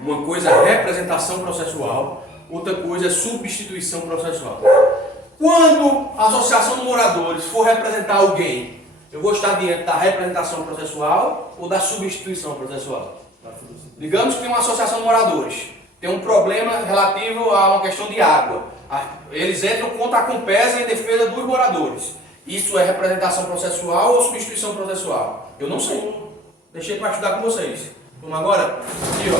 Uma coisa é representação processual, outra coisa é substituição processual. Quando a associação de moradores for representar alguém, eu vou estar diante da representação processual ou da substituição processual? Digamos que tem uma associação de moradores, tem um problema relativo a uma questão de água. Eles entram contra a Compesa em defesa dos moradores. Isso é representação processual ou substituição processual? Eu não sei. Deixei para estudar com vocês. Vamos agora? Aqui, ó.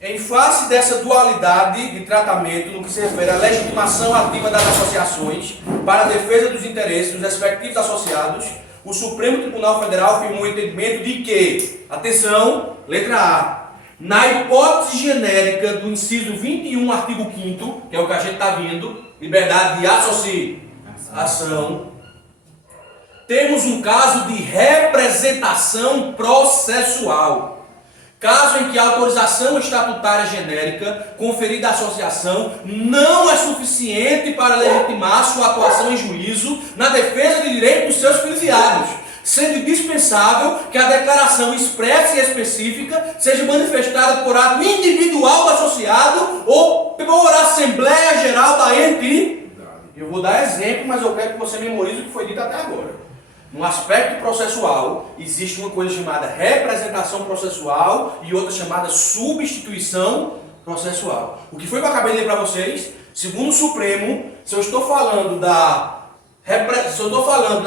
Em face dessa dualidade de tratamento no que se refere à legitimação ativa das associações para a defesa dos interesses dos respectivos associados, o Supremo Tribunal Federal firmou o entendimento de que, atenção, letra A, na hipótese genérica do inciso 21, artigo 5º, que é o que a gente está vendo, liberdade de associação, temos um caso de representação processual. Caso em que a autorização estatutária genérica conferida à associação não é suficiente para legitimar sua atuação em juízo na defesa de direitos dos seus filiados, sendo indispensável que a declaração expressa e específica seja manifestada por ato individual do associado ou por Assembleia Geral da entidade. Eu vou dar exemplo, mas eu quero que você memorize o que foi dito até agora. No aspecto processual, existe uma coisa chamada representação processual e outra chamada substituição processual. O que foi que eu acabei de ler para vocês? Segundo o Supremo, se eu estou falando da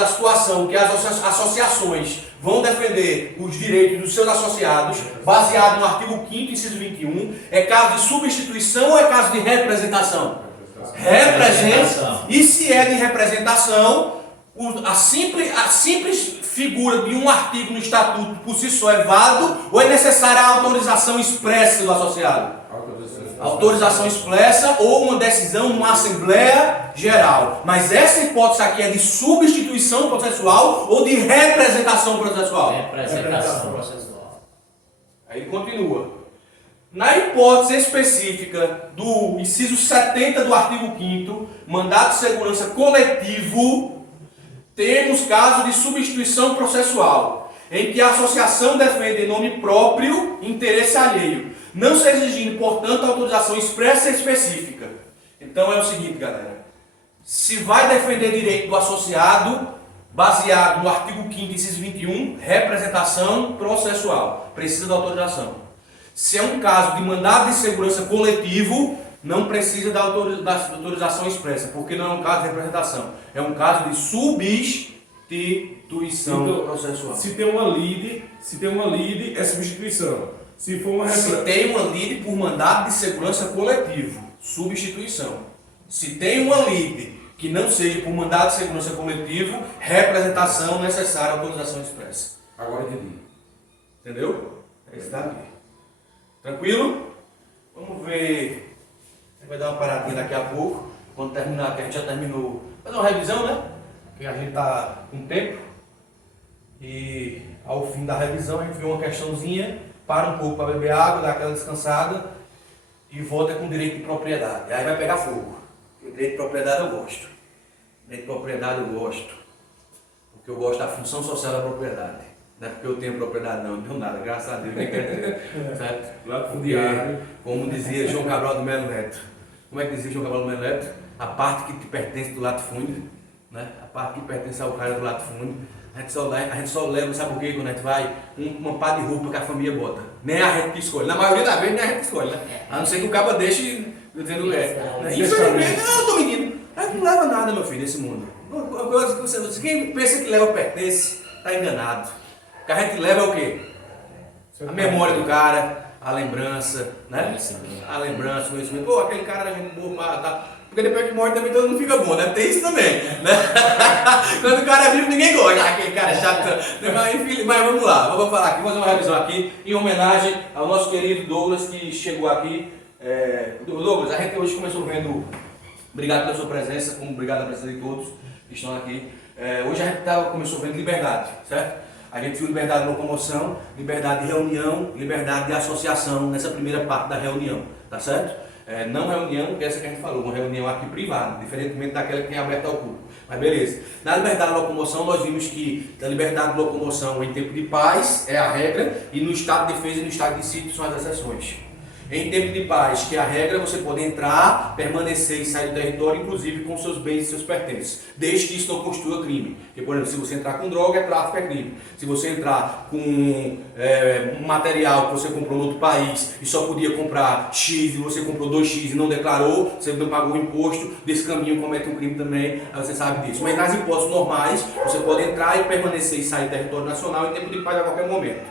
situação que as associações vão defender os direitos dos seus associados, baseado no artigo 5º, inciso 21, é caso de substituição ou é caso de representação? Representação. E se é de representação, a simples figura de um artigo no estatuto por si só é válido ou é necessária a autorização expressa do associado? Autorização expressa ou uma decisão numa Assembleia Geral. Mas essa hipótese aqui é de substituição processual ou de representação processual? Representação processual. Aí ele continua. Na hipótese específica do inciso 70 do artigo 5º, mandado de segurança coletivo, temos caso de substituição processual, em que a associação defende em nome próprio interesse alheio, não se exigindo, portanto, autorização expressa e específica. Então é o seguinte, galera. Se vai defender direito do associado, baseado no artigo 5º, inciso 21, representação processual, precisa da autorização. Se é um caso de mandado de segurança coletivo, não precisa da autorização expressa, porque não é um caso de representação, é um caso de substituição processual. Se tem uma lide, é substituição. Se for uma Se tem uma lide por mandado de segurança coletivo, substituição. Se tem uma lide que não seja por mandado de segurança coletivo, representação necessária, autorização expressa. Agora entendi. Entendeu? Está aqui. Tranquilo? Vamos ver. Vai dar uma paradinha daqui a pouco, quando terminar, que a gente já terminou. Fazer uma revisão, né? Porque a gente está com tempo. E ao fim da revisão a gente vê uma questãozinha, para um pouco para beber água, dar aquela descansada e volta com direito de propriedade. Aí vai pegar fogo. Porque direito de propriedade eu gosto. Direito de propriedade eu gosto. Porque eu gosto da função social da propriedade. Não é porque eu tenho propriedade, não tenho nada, graças a Deus, nem quero ter. Certo? Latifundiário. Como dizia João Cabral do Melo Neto. Como é que dizia João Cabral do Melo Neto? A parte que te pertence do latifúndio, né? A parte que pertence ao cara do latifúndio, A gente só leva, sabe por quê? Quando a gente vai, uma pá de roupa que a família bota. Nem a gente que escolhe. Na maioria das vezes, nem a gente que escolhe, né? A não ser que o cabo deixe dizendo infelizmente, não, eu tô mentindo. A gente não leva nada, meu filho, nesse mundo. Quem pensa que leva pertence, tá enganado. O que a gente leva é o quê? A memória do cara, a lembrança, né? A lembrança, o conhecimento. Pô, aquele cara era gente boa, tá? Porque depois que morre também todo mundo fica bom, né? Tem isso também, né? Quando o cara é vivo, ninguém gosta. Aquele cara é chato. Enfim, mas vamos lá, vamos falar aqui, vamos fazer uma revisão aqui, em homenagem ao nosso querido Douglas, que chegou aqui. Douglas, a gente hoje começou vendo, obrigado pela sua presença, como obrigado pela presença de todos que estão aqui. Hoje a gente começou vendo liberdade, certo? A gente viu liberdade de locomoção, liberdade de reunião, liberdade de associação nessa primeira parte da reunião, tá certo? Não reunião, que é essa que a gente falou, uma reunião aqui privada, diferentemente daquela que tem aberta ao público. Mas beleza. Na liberdade de locomoção, nós vimos que a liberdade de locomoção em tempo de paz é a regra, e no estado de defesa e no estado de sítio são as exceções. Em tempo de paz, que é a regra, você pode entrar, permanecer e sair do território, inclusive com seus bens e seus pertences, desde que isso não constitua crime. Porque, por exemplo, se você entrar com droga, tráfico, é crime. Se você entrar com um material que você comprou no outro país e só podia comprar X e você comprou 2X e não declarou, você não pagou o imposto, desse caminho comete um crime também, aí você sabe disso. Mas nas hipóteses normais, você pode entrar e permanecer e sair do território nacional em tempo de paz a qualquer momento.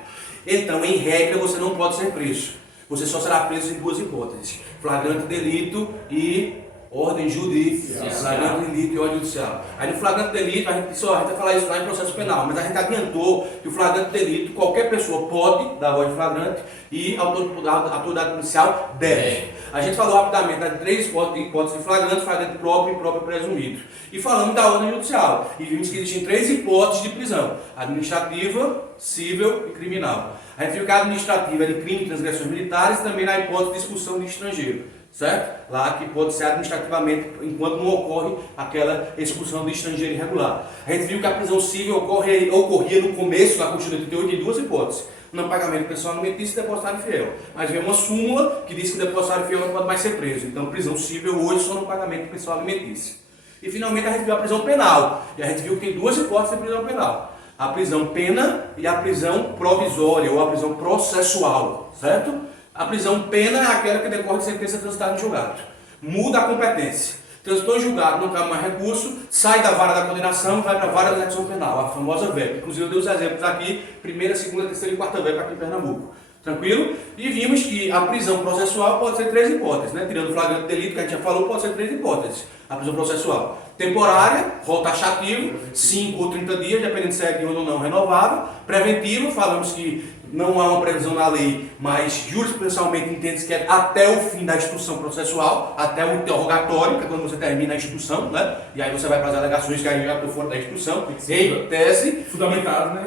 Então, em regra, você não pode ser preso. Você só será preso em duas hipóteses: flagrante delito e ordem judicial. Flagrante delito e ordem judicial. Aí no flagrante delito, a gente vai falar isso lá em processo penal, mas a gente adiantou que o flagrante delito, qualquer pessoa pode dar voz de flagrante e a autoridade policial deve. A gente falou rapidamente das três hipóteses de flagrante próprio e próprio presumido. E falamos da ordem judicial. E vimos que existem três hipóteses de prisão: administrativa, civil e criminal. A gente viu que a administrativa é de crime e transgressões militares, também na hipótese de expulsão de estrangeiro, certo? Lá que pode ser administrativamente, enquanto não ocorre aquela expulsão de estrangeiro irregular. A gente viu que a prisão civil ocorria no começo da Constituição de 88 em duas hipóteses: não pagamento de pessoal alimentício e depositário fiel. Mas veio uma súmula que diz que o depositário fiel não pode mais ser preso. Então, prisão civil hoje só no pagamento de pessoal alimentício. E finalmente a gente viu a prisão penal. E a gente viu que tem duas hipóteses de prisão penal: a prisão pena e a prisão provisória, ou a prisão processual, certo? A prisão pena é aquela que decorre de sentença transitada em julgado. Muda a competência. Transitou em julgado, não cabe mais recurso, sai da vara da condenação e vai para a vara da execução penal, a famosa VEP. Inclusive eu dei os exemplos aqui, primeira, segunda, terceira e quarta VEP aqui em Pernambuco. Tranquilo? E vimos que a prisão processual pode ser três hipóteses, né? Tirando o flagrante delito que a gente já falou, pode ser três hipóteses. A prisão processual: temporária, rol taxativo, 5 ou 30 dias, dependendo se é de ou não renovável. Preventivo, falamos que não há uma previsão na lei, mas jurisprudencialmente entende-se que é até o fim da instrução processual, até o interrogatório, que é quando você termina a instrução, né? E aí você vai para as alegações que aí já estão fora da instrução, em tese. Fundamentado, né?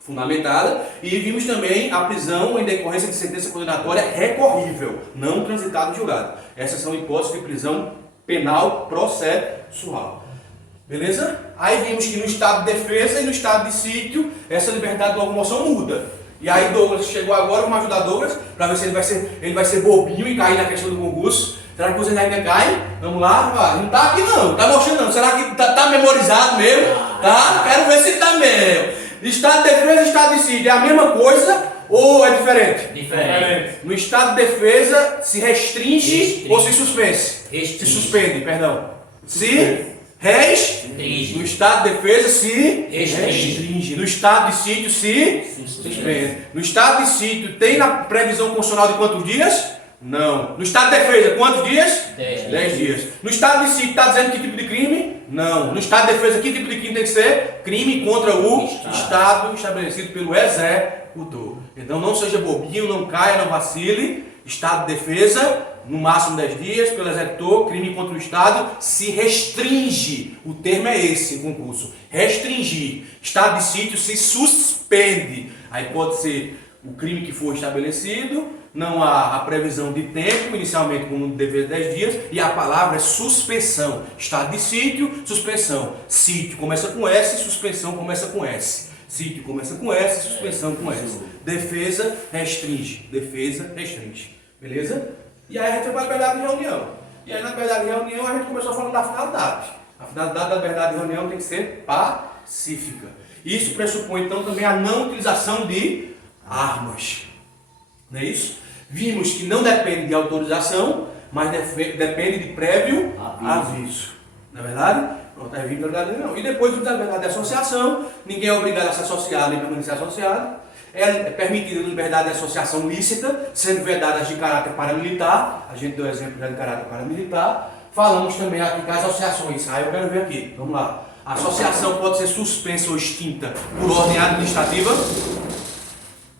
Fundamentada. E vimos também a prisão em decorrência de sentença condenatória recorrível, não transitada em julgado. Essas são hipóteses de prisão penal processual. Beleza? Aí vimos que no estado de defesa e no estado de sítio, essa liberdade de locomoção muda. E aí Douglas chegou agora, vamos ajudar Douglas, para ver se ele vai ser bobinho e cair na questão do concurso. Será que vocês ainda caem? Vamos lá, não tá aqui não tá mostrando não. Será que tá memorizado mesmo? Tá? Quero ver se tá mesmo. Estado de defesa e estado de sítio é a mesma coisa ou é diferente? Diferente. No estado de defesa se restringe ou se suspende? Se suspende, perdão. Se restringe. No estado de defesa se restringe. No estado de sítio se suspende. No estado de sítio tem na previsão constitucional de quantos dias? Não. No estado de defesa, quantos dias? 10 dias. No estado de sítio está dizendo que tipo de crime? Não. No estado de defesa, que tipo de crime tem que ser? Crime contra o Estado estabelecido pelo executor. Então não seja bobinho, não caia, não vacile. Estado de defesa, no máximo 10 dias, pelo executor. Crime contra o Estado se restringe. O termo é esse em concurso: restringir. Estado de sítio se suspende. Aí pode ser o crime que for estabelecido. Não há a previsão de tempo, inicialmente com um dever de 10 dias, e a palavra é suspensão. Estado de sítio, suspensão. Sítio começa com S, suspensão começa com S. Sítio começa com S, suspensão com S. Defesa, restringe. Defesa, restringe. Beleza? E aí a gente foi para a liberdade de reunião. E aí na liberdade de reunião a gente começou falando da finalidade. A finalidade da liberdade de reunião tem que ser pacífica. Isso pressupõe, então, também a não utilização de armas. Não é isso? Vimos que não depende de autorização, mas depende de prévio aviso. Não é verdade? Pronto, aí vimos a liberdade não. E depois da liberdade de associação, ninguém é obrigado a se associar nem permanecer associado. É permitida a liberdade de associação lícita, sendo vedadas de caráter paramilitar. A gente deu exemplo de caráter paramilitar. Falamos também aqui que as associações, eu quero ver aqui, vamos lá. A associação pode ser suspensa ou extinta por ordem administrativa.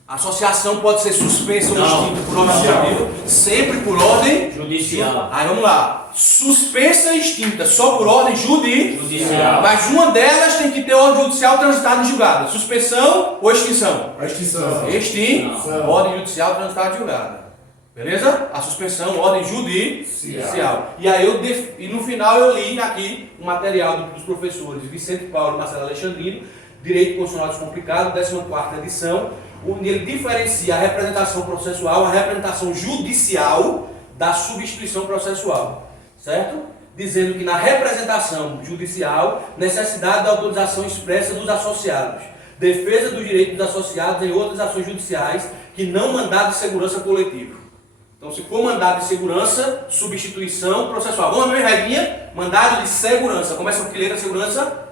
A associação pode ser suspensa ou extinta por ordem administrativa, sempre por ordem judicial. Aí vamos lá. Suspensa e extinta, só por ordem judicial. Mas uma delas tem que ter ordem judicial transitada e julgada. Suspensão ou extinção? A extinção. Extinção. Ordem judicial transitada e julgada. Beleza? A suspensão, ordem judicial. E aí e no final eu li aqui um material dos professores Vicente Paulo e Marcelo Alexandrino, Direito Constitucional Descomplicado, 14ª edição, onde ele diferencia a representação processual, a representação judicial da substituição processual, certo? Dizendo que na representação judicial, necessidade da autorização expressa dos associados, defesa dos direitos dos associados em outras ações judiciais que não mandado de segurança coletivo. Então, se for mandado de segurança, substituição processual. Vamos ver, reguinha? Mandado de segurança. Começa com que letra segurança?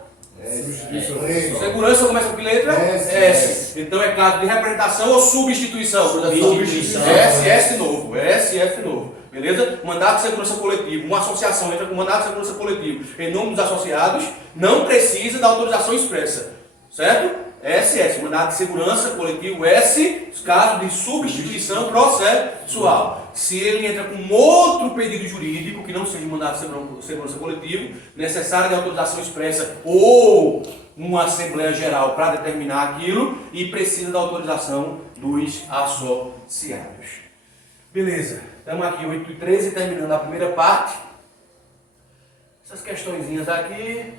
Segurança começa com que letra? S. Então é caso de representação ou substituição? Substituição. SS novo. SF novo. Beleza? Mandado de segurança coletivo. Uma associação entra com mandado de segurança coletivo em nome dos associados, não precisa da autorização expressa. Certo? SS, mandado de segurança coletivo. S, caso de substituição processual. Se ele entra com outro pedido jurídico, que não seja mandado de segurança coletivo, necessário de autorização expressa ou uma Assembleia Geral para determinar aquilo e precisa da autorização dos associados. Beleza, estamos aqui 8h13, terminando a primeira parte. Essas questõezinhas aqui.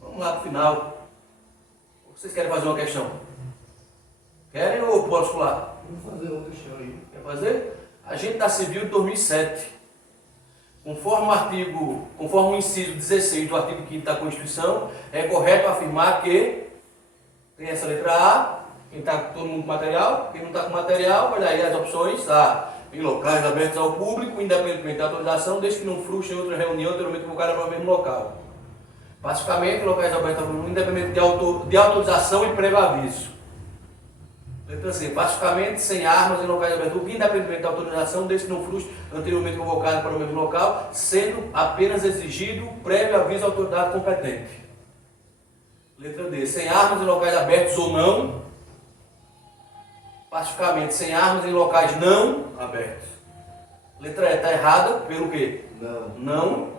Vamos lá para o final. Vocês querem fazer uma questão? Querem ou posso pular? Vamos fazer uma questão aí. Quer fazer? Agente da Civil de 2007. Conforme o inciso 16 do artigo 5º da Constituição, é correto afirmar que tem essa letra A, quem está com todo mundo com material, quem não está com material, olha aí as opções, em locais abertos ao público, independentemente da autorização, desde que não frustre em outra reunião anteriormente convocada no mesmo local. Pacificamente, locais abertos ao público, independente de autorização e prévio aviso. Letra C. Pacificamente, sem armas em locais abertos ao público, independentemente da autorização, desde que não frustre anteriormente convocado para o mesmo local, sendo apenas exigido prévio aviso à autoridade competente. Letra D. Sem armas em locais abertos ou não. Pacificamente, sem armas em locais não abertos. Letra E está errada, pelo quê? Não.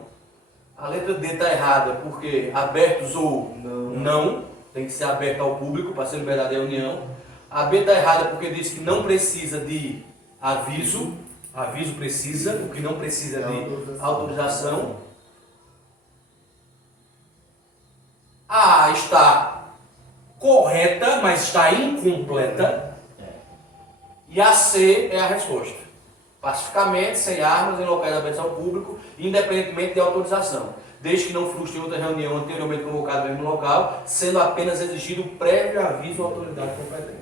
A letra D está errada porque abertos ou não, tem que ser aberto ao público para ser liberdade da união. A B está errada porque diz que não precisa de aviso, aviso precisa, o que não precisa de autorização. A A está correta, mas está incompleta. E a C é a resposta. Pacificamente, sem armas, em locais abertos ao público, independentemente de autorização, desde que não frustre outra reunião anteriormente convocada no mesmo local, sendo apenas exigido prévio aviso à autoridade competente.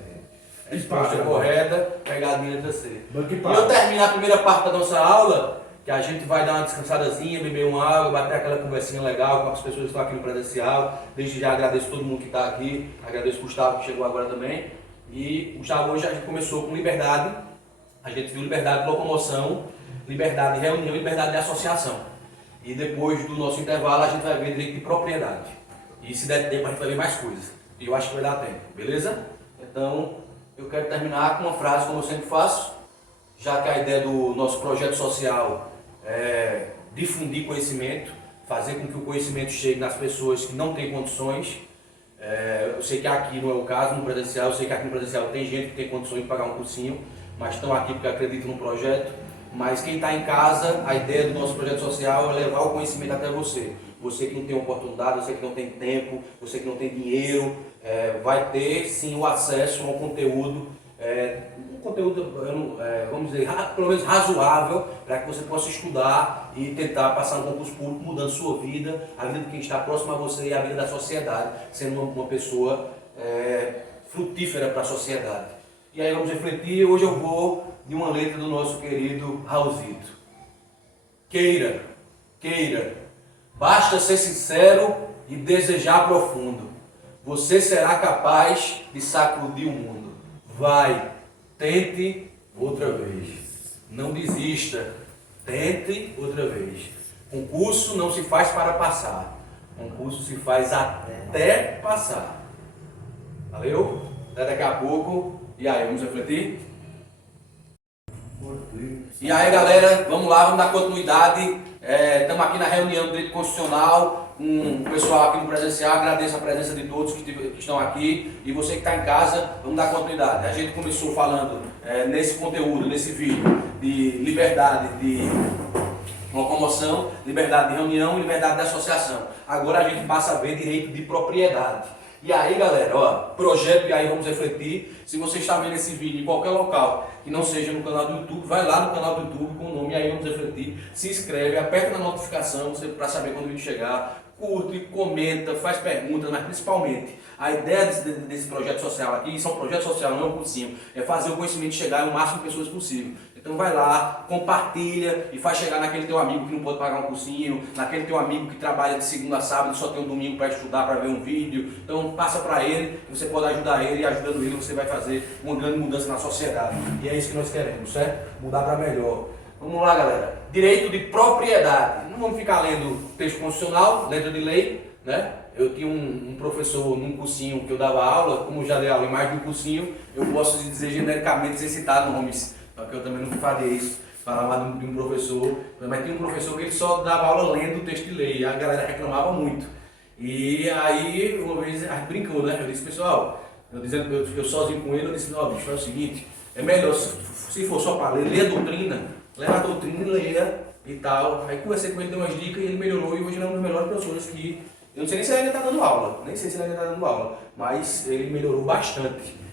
Resposta correta, pegadinha letra C. E eu termino a primeira parte da nossa aula, que a gente vai dar uma descansadazinha, beber uma água, bater aquela conversinha legal com as pessoas que estão aqui no presencial. Desde já agradeço todo mundo que está aqui, agradeço o Gustavo que chegou agora também. E Gustavo, hoje a gente começou com liberdade. A gente viu liberdade de locomoção, liberdade de reunião e liberdade de associação. E depois do nosso intervalo a gente vai ver direito de propriedade. E se der tempo a gente vai ver mais coisas. E eu acho que vai dar tempo, beleza? Então eu quero terminar com uma frase como eu sempre faço, já que a ideia do nosso projeto social é difundir conhecimento, fazer com que o conhecimento chegue nas pessoas que não têm condições. Eu sei que aqui não é o caso, no presencial, eu sei que aqui no presencial tem gente que tem condições de pagar um cursinho, mas estão aqui porque acreditam no projeto. Mas quem está em casa, a ideia do nosso projeto social é levar o conhecimento até você. Você que não tem oportunidade, você que não tem tempo, você que não tem dinheiro, vai ter sim o acesso a um conteúdo, vamos dizer, pelo menos razoável, para que você possa estudar e tentar passar um concurso público, mudando sua vida, a vida de quem está próximo a você e a vida da sociedade, sendo uma pessoa frutífera para a sociedade. E aí vamos refletir. Hoje eu vou de uma letra do nosso querido Raulzito. Queira, basta ser sincero e desejar profundo. Você será capaz de sacudir o mundo. Vai, tente outra vez. Não desista, tente outra vez. Concurso não se faz para passar. Concurso se faz até passar. Valeu? Até daqui a pouco. E aí, vamos refletir? E aí, galera, vamos lá, vamos dar continuidade. Estamos aqui na reunião do Direito Constitucional, com o pessoal aqui no presencial. Agradeço a presença de todos que estão aqui. E você que está em casa, vamos dar continuidade. A gente começou falando nesse conteúdo, nesse vídeo, de liberdade de locomoção, liberdade de reunião e liberdade de associação. Agora a gente passa a ver direito de propriedade. E aí, galera, ó, projeto, e aí vamos refletir. Se você está vendo esse vídeo em qualquer local que não seja no canal do YouTube, vai lá no canal do YouTube com o nome, e aí vamos refletir, se inscreve, aperta na notificação para saber quando o vídeo chegar, curte, comenta, faz perguntas, mas principalmente a ideia desse projeto social aqui, isso é um projeto social, não é um cursinho, é fazer o conhecimento chegar ao máximo de pessoas possível. Então vai lá, compartilha e faz chegar naquele teu amigo que não pode pagar um cursinho, naquele teu amigo que trabalha de segunda a sábado e só tem um domingo para estudar, para ver um vídeo. Então passa para ele, você pode ajudar ele, e ajudando ele você vai fazer uma grande mudança na sociedade. E é isso que nós queremos, certo? Mudar para melhor. Vamos lá, galera. Direito de propriedade. Não vamos ficar lendo texto constitucional, letra de lei, né? Eu tinha um professor num cursinho que eu dava aula, como já dei aula em mais de um cursinho, eu posso dizer genericamente sem citar nomes. Porque eu também não faria isso, falava de um professor, mas tinha um professor que ele só dava aula lendo o texto de lei, e a galera reclamava muito. E aí, uma vez, a gente brincou, né? Eu disse, pessoal, eu sozinho com ele, eu disse, não, bicho, faz o seguinte, é melhor, se for só para ler, lê a doutrina, lê a doutrina e leia e tal. Aí conversei com ele, dei umas dicas e ele melhorou, e hoje ele é um dos melhores professores que... Eu não sei nem se ele ainda está dando aula, mas ele melhorou bastante.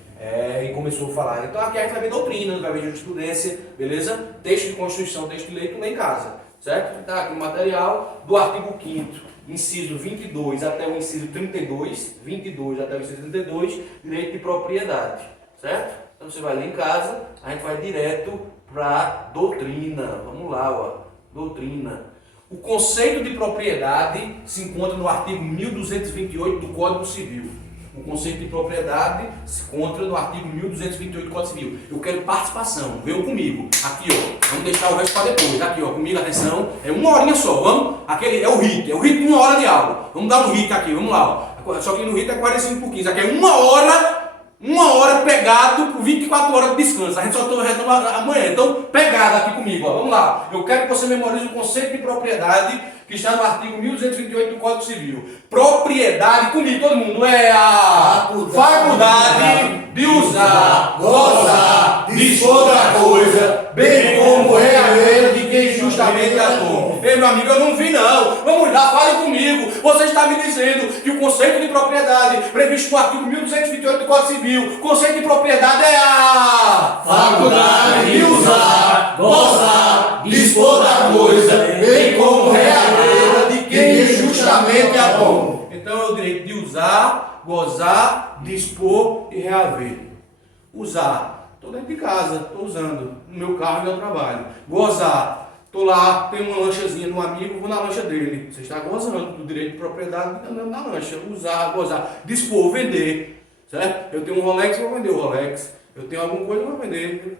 E começou a falar. Então aqui a gente vai ver doutrina, vai ver jurisprudência, beleza? Texto de Constituição, texto de lei, tu lê em casa, certo? Está aqui o material do artigo 5º, inciso 22 até o inciso 32, 22 até o inciso 32, direito de propriedade, certo? Então você vai ler em casa, a gente vai direto para doutrina. Vamos lá, ó, doutrina. O conceito de propriedade se encontra no artigo 1228 do Código Civil. O conceito de propriedade se encontra no artigo 1228 do Código Civil. Eu quero participação, venham comigo. Aqui, ó, vamos deixar o resto para depois. Aqui, ó, comigo, atenção. É uma horinha só, vamos? Aquele é o RIT de uma hora de aula. Vamos dar um RIT aqui, vamos lá, ó. Só que no RIT é 45 por 15. Aqui é uma hora pegado por 24 horas de descanso. A gente só retoma amanhã. Então, pegada aqui comigo, ó. Vamos lá. Eu quero que você memorize o conceito de propriedade que está no artigo 1228 do Código Civil. Propriedade, comigo, todo mundo, é a faculdade de usar, gozar, dispor da coisa, bem como é a lei de quem justamente atua. Ei, meu amigo, eu não vi não. Vamos lá, fale comigo. Você está me dizendo que o conceito de propriedade previsto no artigo 1228 do Código Civil, o conceito de propriedade é a faculdade de usar, gozar, dispor da coisa, bem como é a lei de quem justamente é bom. Então é o direito de usar, gozar, dispor e reaver. Usar, estou dentro de casa, estou usando no meu carro e no meu trabalho. Gozar, estou lá, tenho uma lanchazinha de um amigo, vou na lancha dele. Você está gozando do direito de propriedade andando na lancha. Usar, gozar, dispor, vender. Certo? Eu tenho um Rolex, vou vender o Rolex. Eu tenho alguma coisa, vou vender.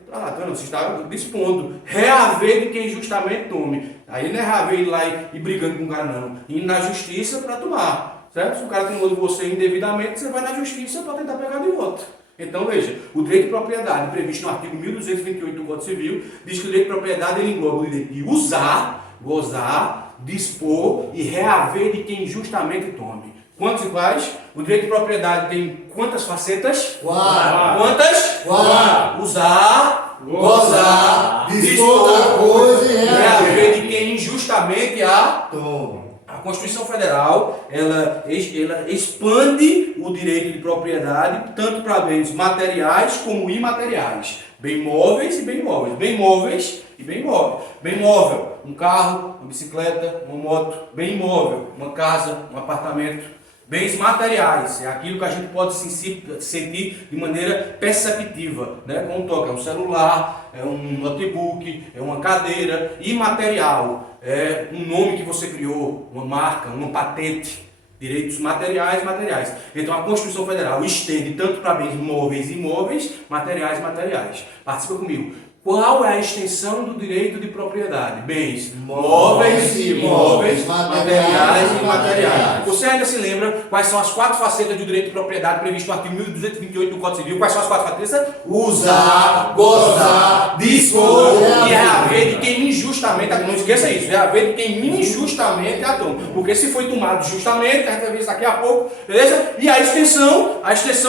Você está dispondo. Reaver de quem justamente tome. Aí não é reaver ir lá e brigando com o cara, não. Ir na justiça para tomar. Certo? Se o cara tomou de você indevidamente, você vai na justiça para tentar pegar de volta. Então veja, o direito de propriedade previsto no artigo 1228 do Código Civil diz que o direito de propriedade ele engloba o direito de usar, gozar, dispor e reaver de quem justamente tome. Quantos iguais? O direito de propriedade tem quantas facetas? 4. Quantas? 4. Usar, gozar, dispor da coisa e reaver de quem injustamente a tome. A Constituição Federal, ela expande o direito de propriedade tanto para bens materiais como imateriais. Bem móveis e bem imóveis. Bem móveis e bem imóvel. Bem móvel, um carro, uma bicicleta, uma moto. Bem imóvel, uma casa, um apartamento. Bens materiais, é aquilo que a gente pode sentir de maneira perceptiva, né? Como toca, é um celular, é um notebook, é uma cadeira. Imaterial, é um nome que você criou, uma marca, uma patente. Direitos materiais e materiais. Então a Constituição Federal estende tanto para bens móveis e imóveis, materiais e materiais. Participa comigo. Qual é a extensão do direito de propriedade? Bens móveis e imóveis, materiais e imateriais. Você ainda se lembra quais são as 4 facetas do direito de propriedade previsto no artigo 1228 do Código Civil? Quais são as 4 facetas? Usar, gozar, dispor E é a vez de quem injustamente, não esqueça isso, é a vez de quem injustamente atua. Porque se foi tomado justamente, a gente vai ver isso daqui a pouco, beleza? E a extensão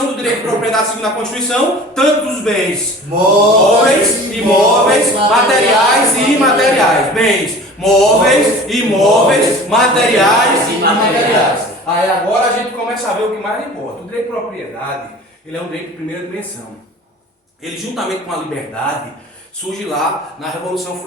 do direito de propriedade segundo a Constituição, tanto dos bens móveis, imóveis, materiais e imateriais. Bens móveis, imóveis, materiais e imateriais. Aí agora a gente começa a ver o que mais importa. O direito de propriedade, ele é um direito de primeira dimensão. Ele, juntamente com a liberdade, surge lá na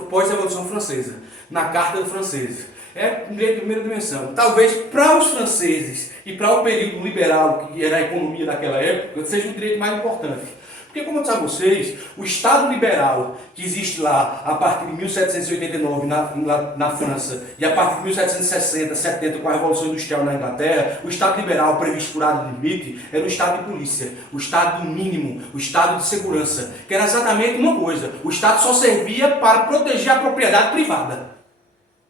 pós-Revolução Francesa, na Carta Francesa. É um direito de primeira dimensão. Talvez para os franceses e para o período liberal, que era a economia daquela época, seja o direito mais importante. Porque, como eu disse a vocês, o Estado liberal que existe lá a partir de 1789 na França e a partir de 1760, 70 com a Revolução Industrial na Inglaterra, o Estado liberal previsto por Adam Smith era o Estado de polícia, o Estado do mínimo, o Estado de segurança, que era exatamente uma coisa: o Estado só servia para proteger a propriedade privada.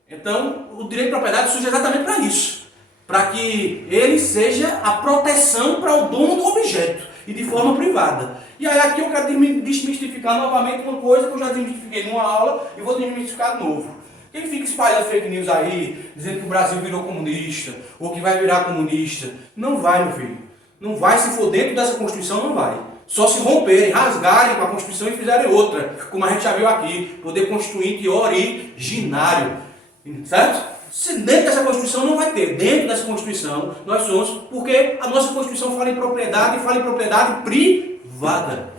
Então, o direito de propriedade surge exatamente para isso, para que ele seja a proteção para o dono do objeto e de forma privada. E aí aqui eu quero desmistificar novamente uma coisa que eu já desmistifiquei numa aula e vou desmistificar de novo. Quem fica espalhando fake news aí, dizendo que o Brasil virou comunista, ou que vai virar comunista, não vai, meu filho. Não vai, se for dentro dessa Constituição, não vai. Só se romperem, rasgarem com a Constituição e fizerem outra, como a gente já viu aqui, poder constituinte originário. Certo? Se dentro dessa Constituição não vai ter. Dentro dessa Constituição nós somos, porque a nossa Constituição fala em propriedade e fala em propriedade privada.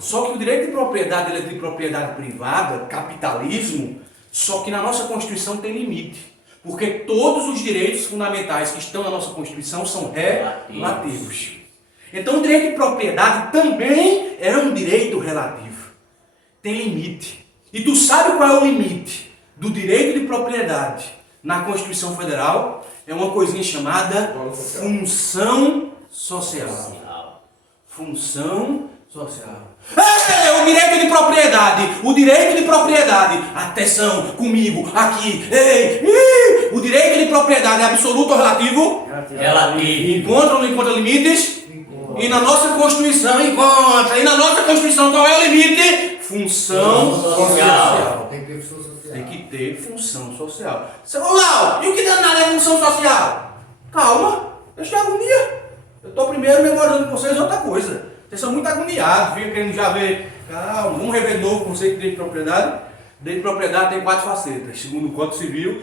Só que o direito de propriedade ele é de propriedade privada, capitalismo, só que na nossa Constituição tem limite. Porque todos os direitos fundamentais que estão na nossa Constituição são relativos. Então o direito de propriedade também é um direito relativo. Tem limite. E tu sabe qual é o limite do direito de propriedade na Constituição Federal? É uma coisinha chamada função social. Função social. O direito de propriedade. O direito de propriedade. Atenção comigo aqui. O direito de propriedade é absoluto ou relativo? relativo. Encontra ou não encontra limites? E na nossa Constituição encontra. E na nossa Constituição qual é o limite? Função social. Tem que ter função social. Tem que ter função social. Lau, e o que danado é função social? Calma, deixa eu ter agonia. Eu estou primeiro memorando com vocês outra coisa. Vocês são muito agoniados, viu? Querendo já ver. Calma, vamos rever de novo o conceito de direito de propriedade. Direito de propriedade tem 4 facetas, segundo o Código Civil,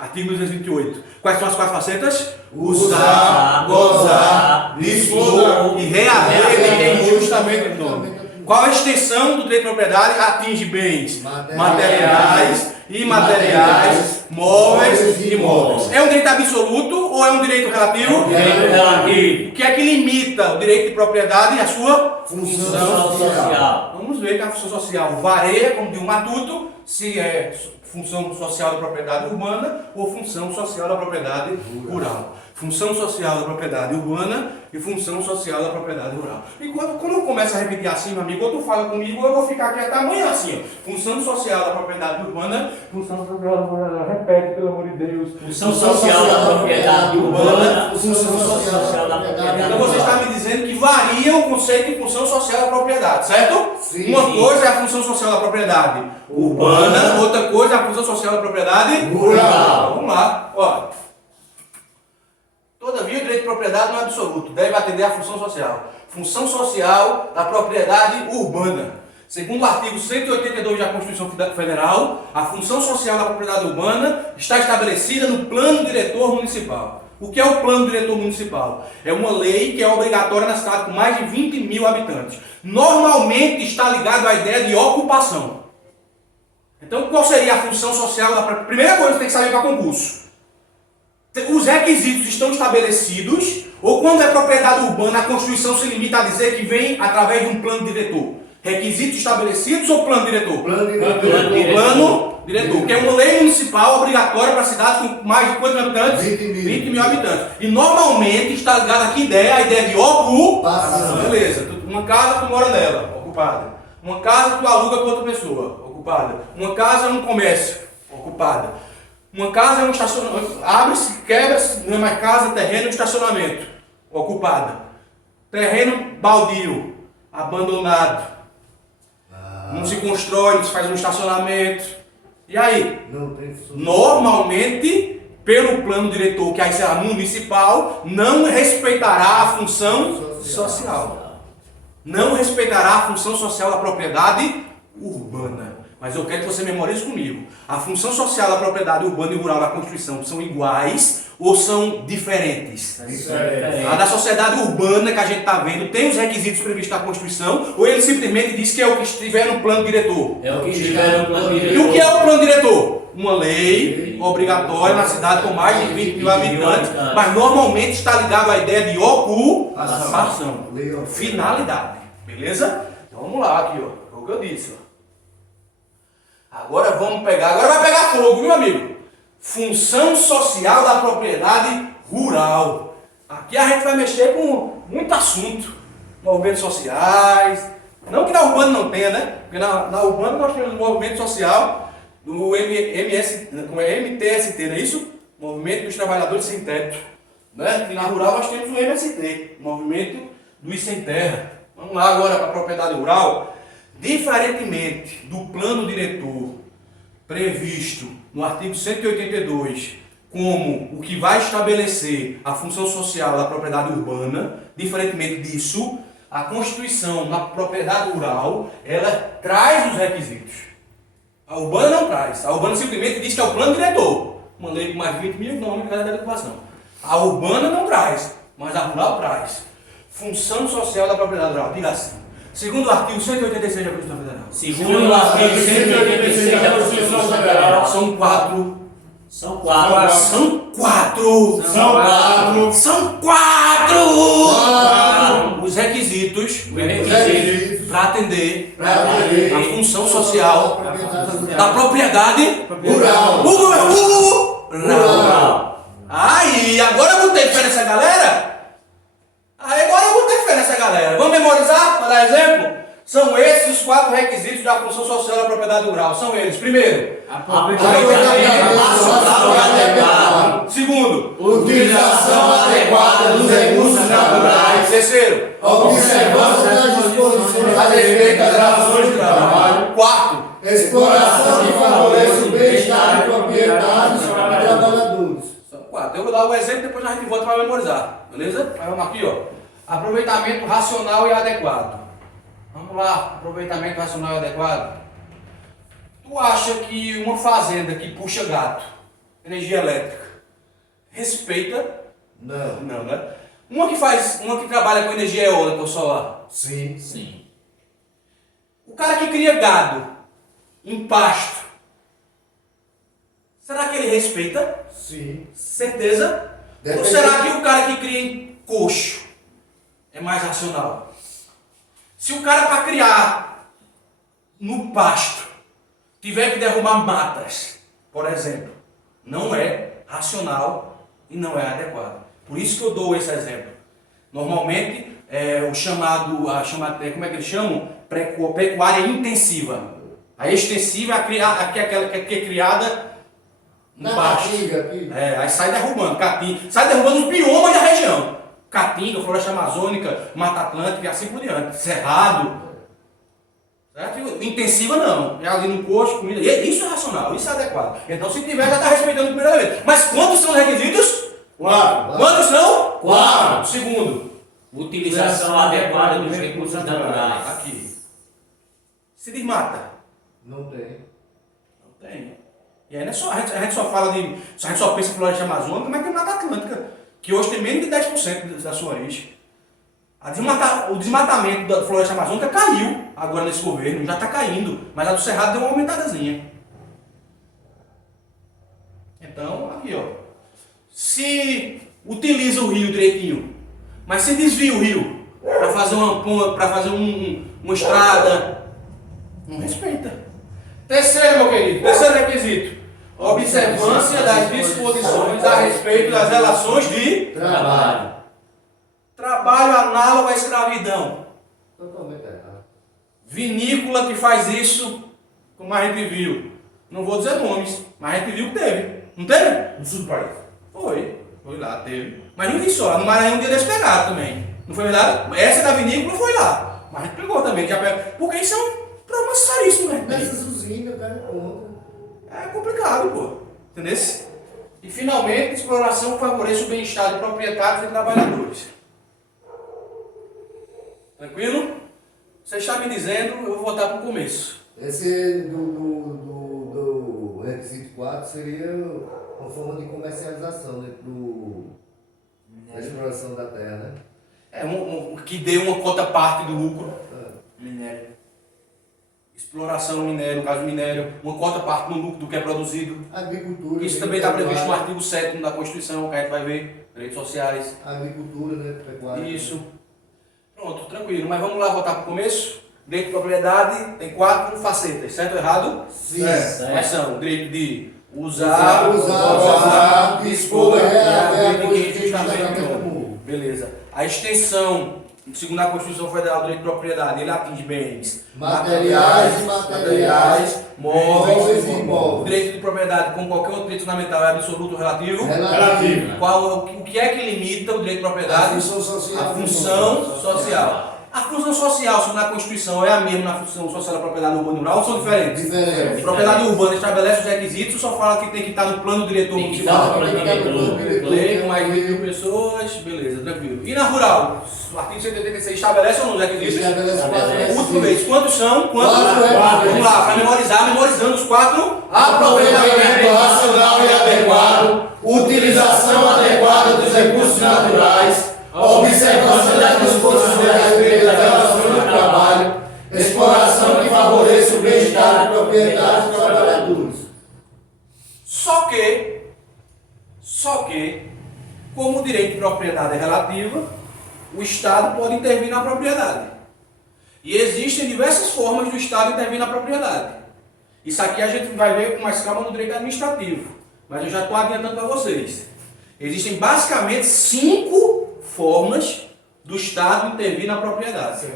artigo 228. Quais são as 4 facetas? Usar, gozar, dispor e reaver de quem injustamente toma. Qual a extensão do direito de propriedade? Atinge bens materiais, imateriais, móveis e imóveis. É um direito absoluto ou é um direito relativo? Relativo. O que é que limita o direito de propriedade e a sua Função social. Vamos ver que a função social varia, como diz o Matuto, se é função social da propriedade urbana ou função social da propriedade rural. Função social da propriedade urbana e função social da propriedade rural. E quando eu começo a repetir assim, meu amigo, ou tu fala comigo, eu vou ficar aqui até amanhã assim, ó. Função social da propriedade urbana, função social da propriedade, repete, pelo amor de Deus. Função social da propriedade urbana, função social da propriedade Então você está me dizendo que varia o conceito de função social da propriedade, certo? Sim. Uma coisa é a função social da propriedade urbana, outra coisa é a função social da propriedade rural. Vamos lá, ó. Todavia, o direito de propriedade não é absoluto, deve atender à função social. Função social da propriedade urbana. Segundo o artigo 182 da Constituição Federal, a função social da propriedade urbana está estabelecida no Plano Diretor Municipal. O que é o Plano Diretor Municipal? É uma lei que é obrigatória na cidade com mais de 20 mil habitantes. Normalmente está ligado à ideia de ocupação. Então, qual seria a função social da propriedade? Primeira coisa que tem que saber para concurso. Os requisitos estão estabelecidos ou quando é propriedade urbana, a Constituição se limita a dizer que vem através de um plano diretor? Requisitos estabelecidos ou plano diretor? Plano diretor. Plano diretor, que é uma lei municipal obrigatória para cidades com mais de quantos mil habitantes? 20 mil habitantes. E normalmente está ligada a que ideia? A ideia de ocupação. Beleza. Uma casa tu mora nela, ocupada. Uma casa tu aluga para outra pessoa, ocupada. Uma casa é um comércio, ocupada. Uma casa é um estacionamento. Abre-se, quebra-se, não é mais casa, terreno, um estacionamento, ocupada. Terreno baldio, abandonado. Não se constrói, não se faz um estacionamento. E aí? Não tem função. Normalmente, pelo plano diretor, que aí será municipal, não respeitará a função social. Não respeitará a função social da propriedade urbana. Mas eu quero que você memorize comigo. A função social da propriedade urbana e rural da Constituição são iguais ou são diferentes? A da sociedade urbana que a gente está vendo tem os requisitos previstos na Constituição ou ele simplesmente diz que é o que estiver no plano diretor? É o que estiver no plano diretor. E o que é o plano diretor? Uma lei obrigatória na cidade com mais de 20 mil habitantes, mas normalmente está ligado à ideia de ocupação. Finalidade. Beleza? Então vamos lá aqui, ó. É o que eu disse, ó. Agora vamos pegar, agora vai pegar fogo, meu amigo. Função social da propriedade rural. Aqui a gente vai mexer com muito assunto. Movimentos sociais. Não que na urbana não tenha, né? Porque na urbana nós temos o movimento social do MTST, não é isso? Movimento dos Trabalhadores Sem Teto. Né? E na rural nós temos o MST, Movimento dos Sem Terra. Vamos lá agora para a propriedade rural. Diferentemente do plano diretor previsto no artigo 182 como o que vai estabelecer a função social da propriedade urbana, diferentemente disso, a Constituição na propriedade rural, ela traz os requisitos. A urbana não traz. A urbana simplesmente diz que é o plano diretor. Uma lei com mais de 20 mil nomes da ocupação. A urbana não traz, mas a rural traz. Função social da propriedade rural, diga assim. Segundo o artigo 186 da Constituição Federal. Segundo o artigo 186 da Constituição Federal. São quatro. São quatro. São quatro os requisitos para atender a função social da propriedade Rural. rural. Aí, agora eu botei fé nessa galera? Vamos memorizar, para dar exemplo? São esses os quatro requisitos da função social da propriedade rural. São eles. Primeiro, Aproveitamento racional e adequado. segundo, Utilização adequada dos recursos naturais. terceiro, Observância das disposições a respeito das relações de trabalho. quarto, Exploração que favorece o bem-estar de proprietários e trabalhadores. são quatro. Eu vou dar o exemplo e depois a gente volta para memorizar. Beleza? Aí vamos aqui, ó. Aproveitamento racional e adequado. Vamos lá, aproveitamento racional e adequado. Tu acha que uma fazenda que puxa gato, energia elétrica, respeita? Não. Não, né? Uma que trabalha com energia eólica ou solar. Sim. Sim. O cara que cria gado em pasto, será que ele respeita? Sim. Certeza? Ou será que o cara que cria em coxo é mais racional? Se o cara para criar no pasto tiver que derrubar matas, por exemplo, não é racional e não é adequado. Por isso que eu dou esse exemplo. Normalmente o chamado, como é que eles chamam? Pecuária intensiva. A extensiva é aquela que é criada no pasto. Aí sai derrubando, sai derrubando os biomas da região. Caatinga, floresta amazônica, Mata Atlântica e assim por diante. Cerrado. Certo? Intensiva não. É ali no coxo, comida. Isso é racional, isso é adequado. Então se tiver, já está respeitando a primeira vez. Mas quantos são os requisitos? 4. Quantos são? 4. Segundo. Utilização adequada dos recursos naturais. Aqui. Se desmata. Não tem. Não tem. E aí não é só, a gente só fala de. A gente só pensa em floresta amazônica, mas tem Mata Atlântica, que hoje tem menos de 10% da sua origem. O desmatamento da floresta amazônica caiu agora nesse governo, já está caindo, mas a do Cerrado deu uma aumentadazinha. Aqui, ó. Se utiliza o rio direitinho, mas se desvia o rio para fazer uma estrada, não respeita. Terceiro, meu querido, terceiro requisito. Observância das disposições a respeito das relações de Trabalho. trabalho análogo à escravidão. Totalmente errado. Vinícola que faz isso, como a gente viu. Não vou dizer nomes, mas a gente viu que teve. Não teve? No sul do país. Foi lá, teve. Mas não vi só, no Maranhão um dia eles pegaram também. Não foi verdade? Essa da vinícola foi lá. Mas a gente pegou também, já pegou. Porque isso é um problema seríssimo, né? Nessas usinas, o cara conta. É complicado, pô. Entendeu? E finalmente, exploração que favorece o bem-estar de proprietários e trabalhadores. Tranquilo? Você está me dizendo, eu vou voltar para o começo. Esse do requisito 4 seria uma forma de comercialização dentro da exploração da terra, né? É que dê uma cota parte do lucro. Minério. Exploração minério, no caso minério, uma cota parte no lucro do que é produzido. Agricultura. Isso também está previsto no artigo 7º da Constituição, que a gente vai ver, direitos sociais. Agricultura, né? Pecuária. Isso. Pronto, tranquilo. Mas vamos lá voltar para o começo. Direito de propriedade tem 4 facetas, certo ou errado? Sim. Quais são? O direito de usar, Usar, dispor, direito de quem justamente justamente não. Beleza. A extensão, segundo a Constituição Federal do Direito de Propriedade, ele atinge bens materiais, imateriais, móveis e O imóveis. direito de propriedade, como qualquer outro direito fundamental, é absoluto ou relativo? Relativo. O que é que limita o direito de A propriedade? função social. A função social. A função social, segundo a Constituição, é a mesma na função social da propriedade urbana e rural ou são diferentes? Diferente. Propriedade urbana estabelece os requisitos, só fala que tem que estar no plano diretor Tem que municipal. estar no plano diretor. Lei com mais de 1.000 pessoas, beleza, tranquilo. E na rural? O artigo 186 estabelece ou não os requisitos? Estabelece quatro Última vez, quantos são? Quatro. Vamos lá, para memorizar, memorizando os 4. Aproveitamento racional e adequado, utilização adequada dos recursos naturais, observância das disposições a respeito das relações de trabalho, exploração que favoreça o bem-estar de proprietários e trabalhadores. Só que, como o direito de propriedade é relativo, o Estado pode intervir na propriedade. E existem diversas formas do Estado intervir na propriedade. Isso aqui a gente vai ver com mais calma no direito administrativo, mas eu já estou adiantando para vocês. Existem basicamente 5 formas do Estado intervir na propriedade.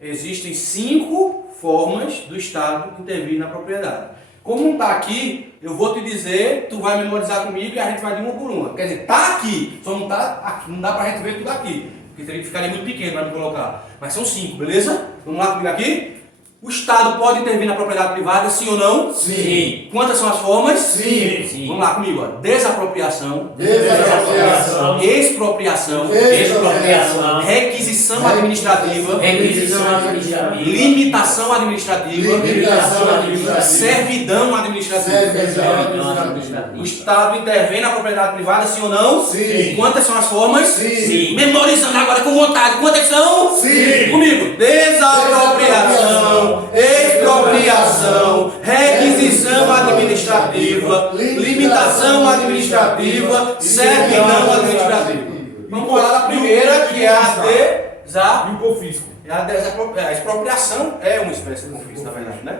Existem 5 formas do Estado intervir na propriedade. Como não está aqui, eu vou te dizer, tu vai memorizar comigo e a gente vai de uma por uma. Quer dizer, está aqui, só não está aqui, não dá para a gente ver tudo aqui, porque teria que ficar muito pequeno para me colocar. Mas são 5, beleza? Vamos lá comigo aqui? O Estado pode intervir na propriedade privada, sim ou não? Sim. Quantas são as formas? Sim. Sim. Vamos lá comigo, ó. Desapropriação, Desapropriação, expropriação, Expropriação. requisição administrativa, Requisição administrativa. limitação administrativa, limitação administrativa, servidão administrativa. servidão, O Estado intervém na propriedade privada, sim ou não? Sim. Quantas são as formas? Sim. Memorizando agora com vontade. Quantas são? Sim. Comigo. Desapropriação, expropriação, requisição administrativa, limitação administrativa, servidão administrativa. Vamos falar da primeira, que é a E o confisco? a expropriação é uma espécie de confisco, na verdade, né?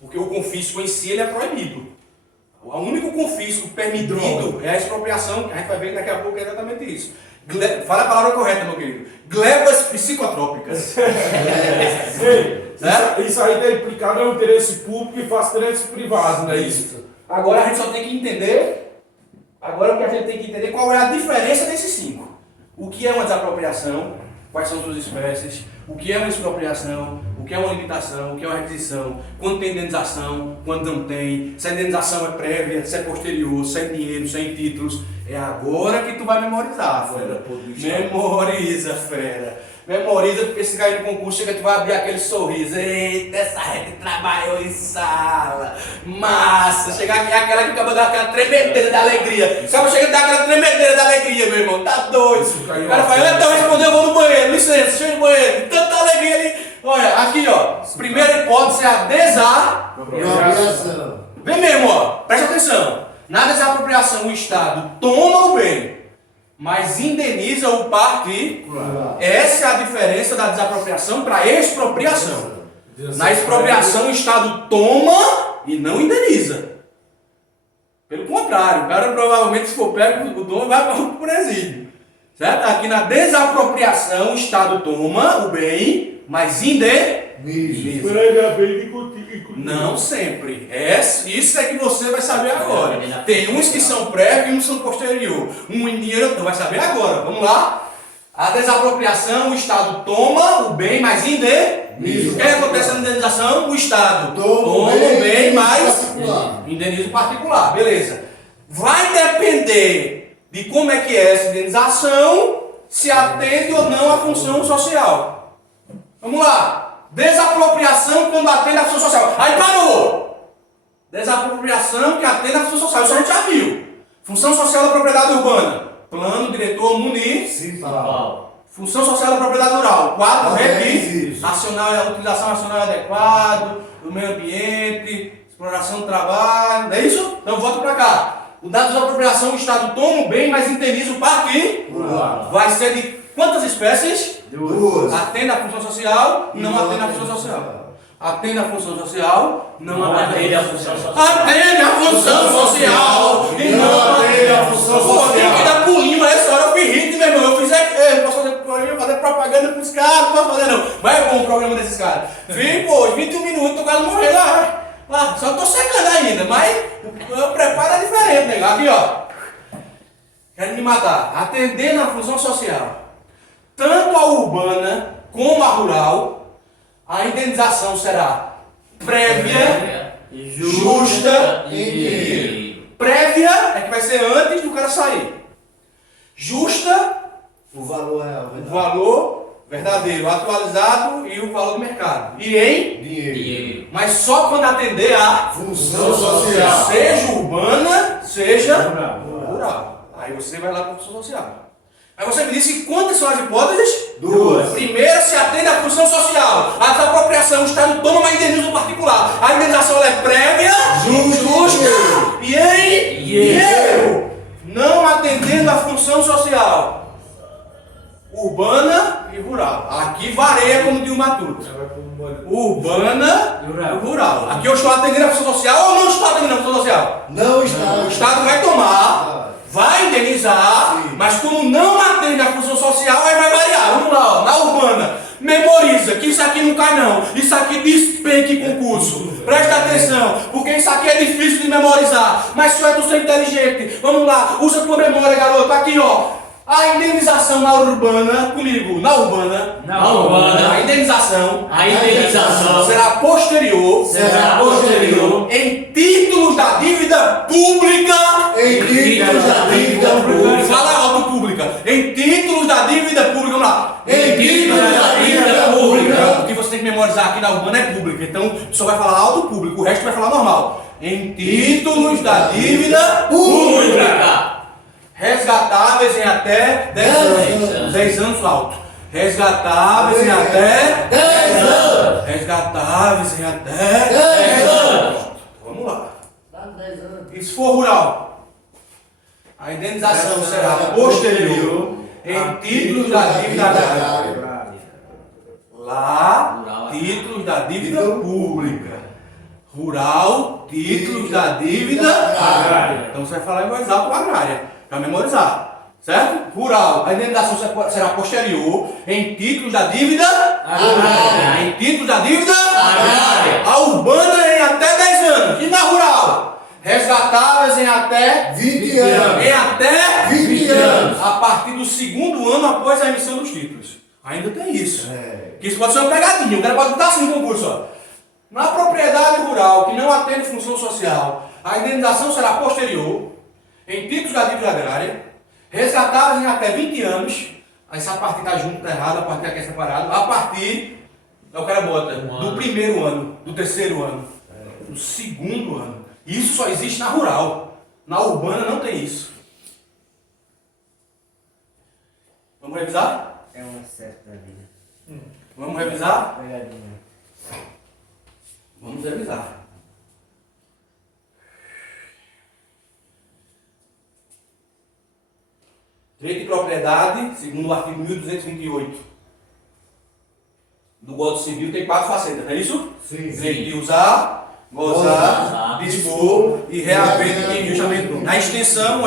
Porque o confisco em si ele é proibido. O único confisco permitido é a expropriação, que a gente vai ver daqui a pouco é exatamente isso. Fala a palavra correta, meu querido. Glebas psicotrópicas. Ei, isso aí está implicado no interesse público e faz interesse privado, não é isso? Agora a gente só tem que entender. Agora o que a gente tem que entender qual é a diferença desses 5. O que é uma desapropriação, quais são suas espécies, o que é uma expropriação, o que é uma limitação, o que é uma requisição, quando tem indenização, quando não tem, se a indenização é prévia, se é posterior, se é em dinheiro, se é em títulos. É agora que tu vai memorizar, fera. Memoriza, fera. Memoriza, porque se cair no concurso, chega, tu vai abrir aquele sorriso. Eita, essa gente trabalhou em sala. Massa. Chegar aqui, aquela que acaba de dar aquela tremedeira da alegria. Acaba chegando e dá aquela tremedeira da alegria, meu irmão. Tá doido. O cara fala, então respondeu, eu vou no banheiro. Licença, deixa eu ir no banheiro. Tanta alegria ali. Olha, aqui, ó. Primeira hipótese é a desapropriação. apropriação, Vem mesmo, ó. Presta atenção. Na desapropriação, o Estado toma o bem, mas indeniza o particular. Essa é a diferença da desapropriação para a expropriação. Na expropriação, o Estado toma e não indeniza. Pelo contrário, o cara provavelmente, se for pego, o dono vai para o presídio. Certo? Aqui na desapropriação, o Estado toma o bem, mas indeniza. Não sempre. Isso é que você vai saber agora. Tem uns que são prévios e uns são posterior. Um em dinheiro, então vai saber agora. Vamos lá. A desapropriação, o Estado toma o bem, mas indeniza. O que acontece na indenização? O Estado toma o bem, mas indeniza o particular. Beleza. Vai depender de como é que é essa indenização, se atende ou não à função social. Vamos lá. Desapropriação quando atende à função social. Aí parou! Desapropriação que atende à função social. Isso a gente já viu. Função social da propriedade urbana. Plano, diretor, municipal. Função social da propriedade rural. 4 requisitos. Utilização racional adequada, do meio ambiente, exploração do trabalho. Não é isso? Então volta para cá. O dado de desapropriação, o Estado toma o bem, mas indeniza o particular. Vai ser de quantas espécies? 2. Atende à função social, não atende à função social. Atende à função social, não atende à função social. Atende à função social e não atende à função social. Pô, tem que dar pulinho, mas essa hora eu fiz hit, meu irmão. Eu fiz eu posso fazer propaganda pros caras, não posso fazer não. Mas é bom o programa desses caras. Vim, pô, 21 minutos, o cara morreu lá. Só tô secando ainda, mas o preparo é diferente, né? Aqui, ó. Querem me matar. Atendendo à função social. Tanto a urbana como a rural, a indenização será prévia, justa e prévia é que vai ser antes do cara sair. Justa, O valor real. o valor verdadeiro, atualizado e o valor do mercado. E em Dinheiro. mas só quando atender a Função social. seja urbana, seja rural. Aí você vai lá para a função social. Aí você me disse quantas são as hipóteses? 2. Primeiro, se atende à função social. A desapropriação, o Estado toma, mas indeniza o particular. A indenização ela é prévia, justa e em dinheiro. Não atendendo à função social. Urbana e rural. Aqui varia como diz o Matuto. Urbana e rural. Aqui eu estou atendendo a função social ou não estou atendendo a função social? Não está. O Estado vai tomar, vai indenizar, mas como não atende a função social, aí vai variar. Vamos lá, ó, na urbana, memoriza que isso aqui não cai não. Isso aqui despenca em concurso. Presta atenção, porque isso aqui é difícil de memorizar. Mas só é tu ser inteligente. Vamos lá, usa tua memória, garoto. Aqui, ó. A indenização na urbana, comigo, na urbana, a indenização será posterior em títulos da dívida pública. Fala alto, pública. Em títulos da dívida pública, vamos lá. Em títulos da dívida pública. O que você tem que memorizar aqui na urbana é pública. Então, só vai falar alto público, o resto vai falar normal. Em títulos da dívida pública. Resgatáveis em até 10 anos. 10 anos alto. Resgatáveis em até 10 anos. Resgatáveis em até 10 anos. Vamos lá. E se for rural? A indenização será posterior em títulos da dívida agrária. Lá, títulos da dívida pública. Rural, títulos da dívida agrária. Então você vai falar em voz alta com agrária. Para memorizar, certo? Rural, a indenização será posterior em títulos da dívida agrária. Em títulos da dívida agrária. A urbana em até 10 anos. E na rural? Resgatáveis em até 20 anos. Em até 20 anos. A partir do segundo ano após a emissão dos títulos. Ainda tem isso. Que isso pode ser uma pegadinha. O cara pode botar assim no concurso, ó. Na propriedade rural que não atende função social, a indenização será posterior em títulos da dívida agrária, resgatáveis em até 20 anos, essa parte está junto, está errado, a parte aqui é separado, a partir, o cara bota, do primeiro ano, do terceiro ano, do segundo ano. Isso só existe na rural, na urbana não tem isso. Vamos revisar? É um excesso da vida. Vamos revisar? Pegadinha. Vamos revisar. Direito de propriedade, segundo o artigo 1228 do Código Civil, tem 4 facetas, não é isso? Sim. Direito de usar, gozar, dispor e reaver de injustamente. Na extensão,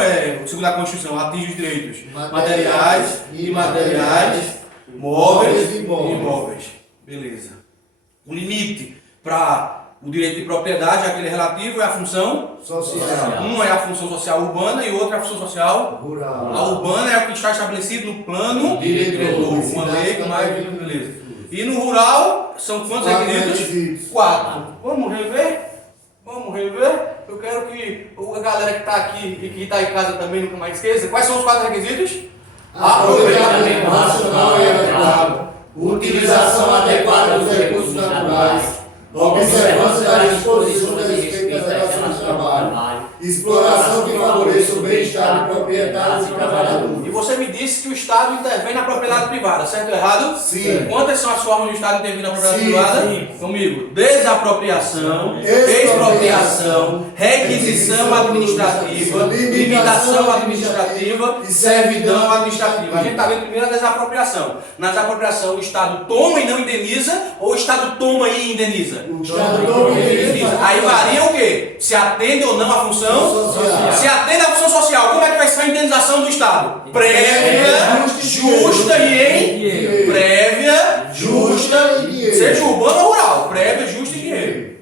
segundo a Constituição, atinge os direitos materiais, imateriais, móveis e imóveis. Beleza. O limite para o direito de propriedade, aquele relativo, é a função Social. uma é a função social urbana e outra é a função social Rural. A urbana é o que está estabelecido no plano Diretor. uma lei com mais beleza. E no rural são quantos 4 requisitos? requisitos. 4. Vamos rever? Vamos rever? Eu quero que a galera que está aqui e que está em casa também nunca mais esqueça. Quais são os 4 requisitos? Aproveitamento racional e adequado. Utilização adequada dos recursos naturais. Observância das disposições a respeito das relações de trabalho. Exploração que favoreça o bem-estar de proprietários e E trabalhadores. você me disse que o Estado intervém na propriedade privada, certo ou errado? Sim. Quantas são as formas do Estado intervir na propriedade Sim, privada? sim. Comigo. Desapropriação, expropriação, requisição administrativa, limitação administrativa e servidão administrativa. A gente está vendo primeiro a desapropriação. Na desapropriação, o Estado toma e não indeniza, ou o Estado toma e indeniza? O Estado toma e indeniza. Aí varia o quê? Se atende ou não a função Social. Se atende à função social. Como é que vai ser a indenização do Estado? Prévia, justa e em Dinheiro. prévia, justa, e dinheiro. seja urbano ou rural, prévia, justa e dinheiro.